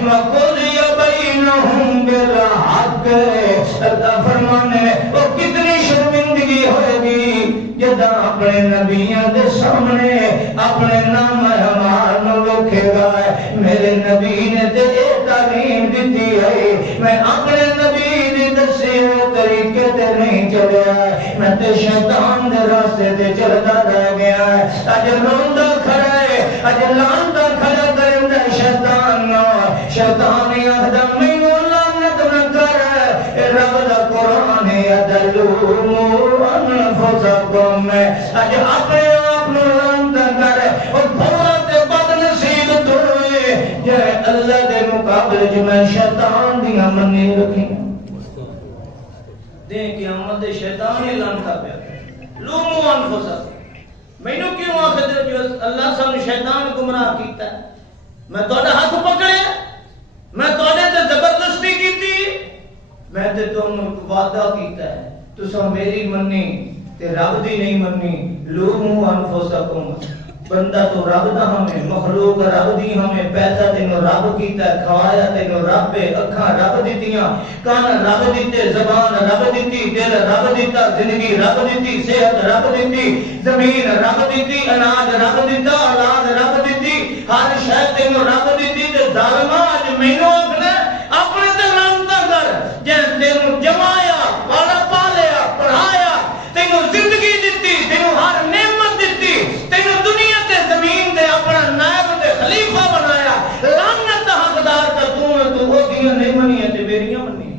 وقضی بینہم بالحق اللہ فرمانے وہ کتنی شرمندگی ہوئے گی جدا اپنے نبیوں کے سامنے اپنے نام ہمار نو لکھے گا میرے نبی نے تے تعلیم دیتی ہے میں اپنے نبی نے دسے وہ طریقے تے نہیں چلیا میں تے شیطان دے راستے تے چلتا رہ گیا اج روندا کھڑا ہے اج لاندا کھڑا کرندا شیطان نو شیطان آخدا مینوں لعنت نہ کر رب دا قرآن ادلوا انفسکم اج اپنے آپ نو لعنت کر اور بھولا تے بد نصیب توئے جے اللہ دے مقابلے جو میں شیطان دیاں منی رکھی دے قیامت دے شیطان ہی لعنت پیا لومو انفسکم مینوں کیوں آخدے جو اللہ سانو شیطان گمراہ کیتا ہے میں تہاڈا ہاتھ پکڑیا میں تہاڈے تے زبردستی کیتی میں تے تانوں وعدہ کیتا ہے تساں میری منی تے رب دی نہیں منی لومو انفسکم بندہ تو رب دا ہمیں مخلوق رب دی ہمیں پیدا تینوں رب کیتا ہے کھوایا تینوں رب اکھاں رب دتیاں کان رب دتے زبان رب دتی دل رب دتا زندگی رب دتی صحت رب دتی زمین رب دتی اناج رب دتا اولاد رب دتی ہر شے تینوں رب دتی تے ظالما اج مینوں آکھنا اپنے تے لعنت کر جے تینوں جمایا پالیا پڑھایا تینوں زندگی دتی تینوں ہر نعمت دتی تینوں دنیا تے زمین تے اپنا نائب تے خلیفہ بنایا لعنت دا حقدار تے تو اودیاں نہیں منیاں تے میریاں منی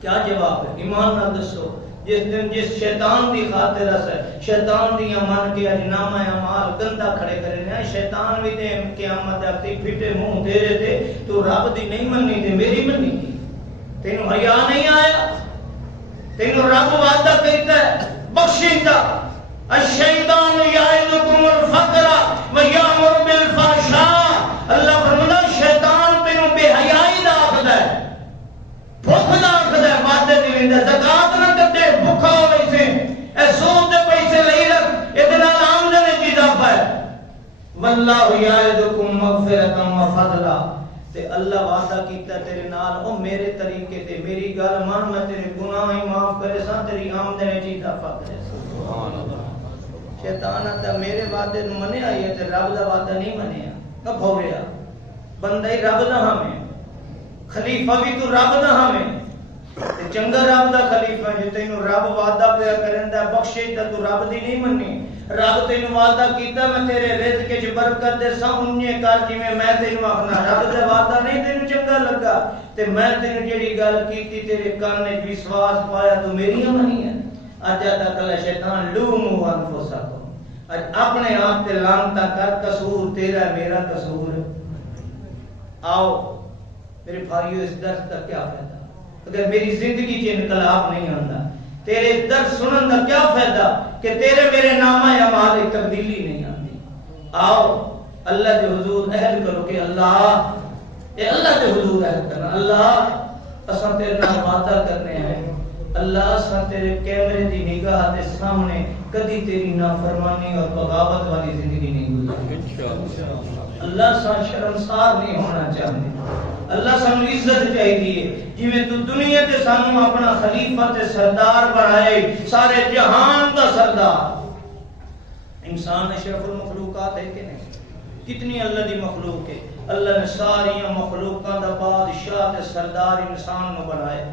کیا جواب ہے ایمان نال دسو جس دن جس شیطان دی خاطر ہے شیطان دی من کے اجنامہ اعمال گندا کھڑے کرنے شیطان بھی تے قیامت اپنی پھٹے منہ تیرے تے تو رب دی نہیں مننی تے میری مننی تینوں حیا نہیں آیا تینوں رب وعدہ کیتا ہے بخشیدہ الشیطان یعدکم الفقر ویامر بالفحشاء اللہ فرماتا شیطان تینوں بے حیائی دا آکھدا ہے بھوک دا آکھدا ہے وعدے دی لیندا زکات نہ کتے بھوکا ہو ویسے اے سود دے پیسے لئی رکھ اتنا آمدن وچ اضافہ ہے واللہ یعدکم مغفرۃ وفضلا تے اللہ وعدہ کیتا تیرے نال او میرے طریقے تے میری گل مان میں تیرے گناہ ہی معاف کرے سا تیری آمدن وچ اضافہ کرے سبحان اللہ شیطان آتا میرے وعدے نو منیا ہے تے رب دا وعدہ نہیں منیا نہ بھوریا بندہ ہی رب دا ہمیں خلیفہ بھی تو رب دا ہمیں تے چنگا رب دا خلیفہ جے تینوں رب وعدہ پیا کرندا بخشے تے تو رب دی نہیں مننی رب تینوں وعدہ کیتا میں تیرے رزق وچ برکت دے سا اونجے کر جویں میں تینوں آکھنا رب دا وعدہ نہیں تینوں چنگا لگا تے میں تینوں جیڑی گل کیتی تیرے کان وچ وشواس پایا تو میری منی ہے اج تک شیطان لومو انفسکم اج اپنے آپ تے لعنتاں کر قصور تیرا میرا قصور آؤ میرے بھائیو اس درس کا کیا فائدہ اگر میری زندگی چ انقلاب نہیں آندا تیرے درس سنن کا کیا فائدہ کہ تیرے میرے نامہ اعمال میں تبدیلی نہیں آندی آؤ اللہ کے حضور عہد کرو کہ اللہ اے اللہ کے حضور عہد کرنا اللہ اساں تیرے نال وعدہ کرنے ہیں اللہ اساں تیرے کیمرے دی نگاہ دے سامنے کدی تیری نافرمانی اور بغاوت والی زندگی نہیں گزاری انشاءاللہ اللہ سا شرمسار نہیں ہونا چاہتے اللہ سانو عزت چاہیے جویں تو دنیا تے سانو اپنا خلیفہ تے سردار بنائے سارے جہان دا سردار انسان اشرف المخلوقات ہے کہ نہیں کتنی اللہ دی مخلوق ہے اللہ نے ساری مخلوقاں دا بادشاہ تے سردار انسان نو بنائے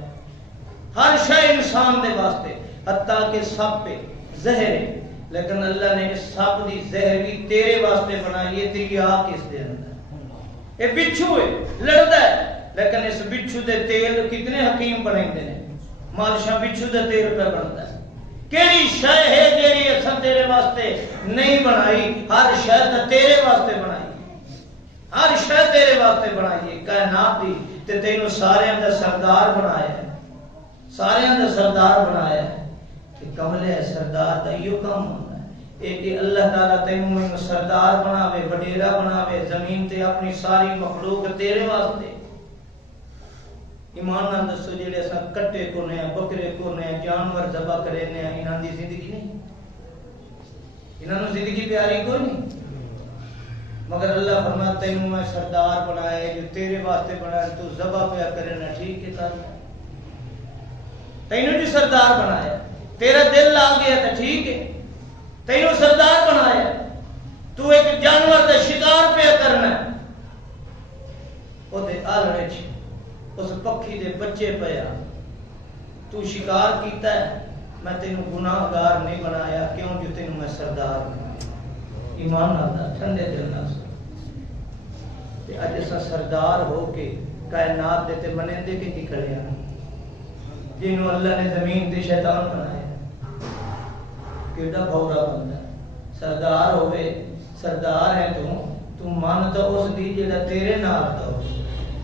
ہر شے انسان دے واسطے حتیٰ کہ سب پہ زہر ہے لیکن اللہ نے اس سب دی زہر بھی تیرے واسطے بنائی ہے تیری آنکھ اس دے اندر یہ بچھو ہے لڑتا ہے لیکن اس بچھو دے تیل کتنے حکیم بنائیں نے مالشاں بچھو دے تیل پہ بنتا ہے کیڑی شے ہے جیڑی اساں تیرے واسطے نہیں بنائی ہر شے تے تیرے واسطے بنائی ہر شے تیرے واسطے بنائی ہے کائنات دی تے تینوں سارے دا سردار بنایا ہے سارے دا سردار بنایا ہے کہ کملے سردار دا یہ کام ہوتا ہے کہ اللہ تعالیٰ تینوں سردار بناوے وڈیرا بناوے زمین تے اپنی ساری مخلوق تیرے واسطے ایمان نال دسو جڑے اساں کٹے کونے بکرے کونے جانور ذبح کرنے انہاں دی زندگی نہیں انہاں نوں زندگی پیاری کوئی نہیں مگر اللہ فرماتا تینوں میں سردار بنایا جو تیرے واسطے بنایا تو ذبح پیا کرنا ٹھیک ہے کر تینوں جو سردار بنایا تیرا دل آ گیا تو ٹھیک ہے تینوں سردار بنایا تو ایک جانور کا شکار پہ کرنا ہے وہ دے آلڑے اس پکھی دے بچے پیا تو شکار کیتا ہے میں تینوں گناہگار نہیں بنایا کیوں جو تینوں میں سردار بنایا ایمان آتا ٹھنڈے دل نہ تے اج اساں سردار ہو کے کائنات دے تے منندے کہ نکلے ہیں جنہوں اللہ نے زمین تے شیطان بنایا کیڑا بھورا بندہ سردار ہوئے سردار ہے تو مان تو اس دی جڑا تیرے نال تو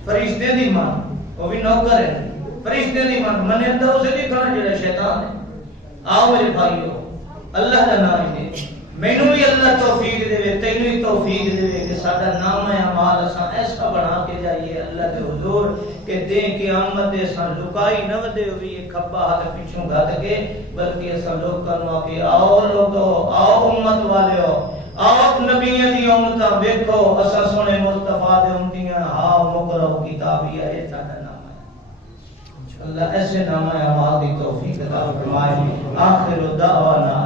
فرشتے دی مان وہ بھی نوکر ہے فرشتے دی مان منے تو اسے دی کھڑا جڑا شیطان ہے آؤ میرے بھائیو اللہ دا نام ہے مینوں بھی اللہ توفیق دے تینوں بھی توفیق دے کہ ساڈا نام اعمال اساں ایسا بنا کے جائیے اللہ دے حضور کہ دیں قیامت دے سان لکائی نہ ودے ہوئی کھبا ہاتھ پیچھوں گھت کے بلکہ اساں لوکاں نوں کہ آؤ لوگو آؤ امت والےو آؤ نبیاں دی امتاں ویکھو اساں سونے مصطفیٰ دے امتیاں ہاں مقرؤ کتابی ہے ساڈا نام ہے اللہ ایسے نام اعمال دی توفیق عطا فرمائے آخر دعوانا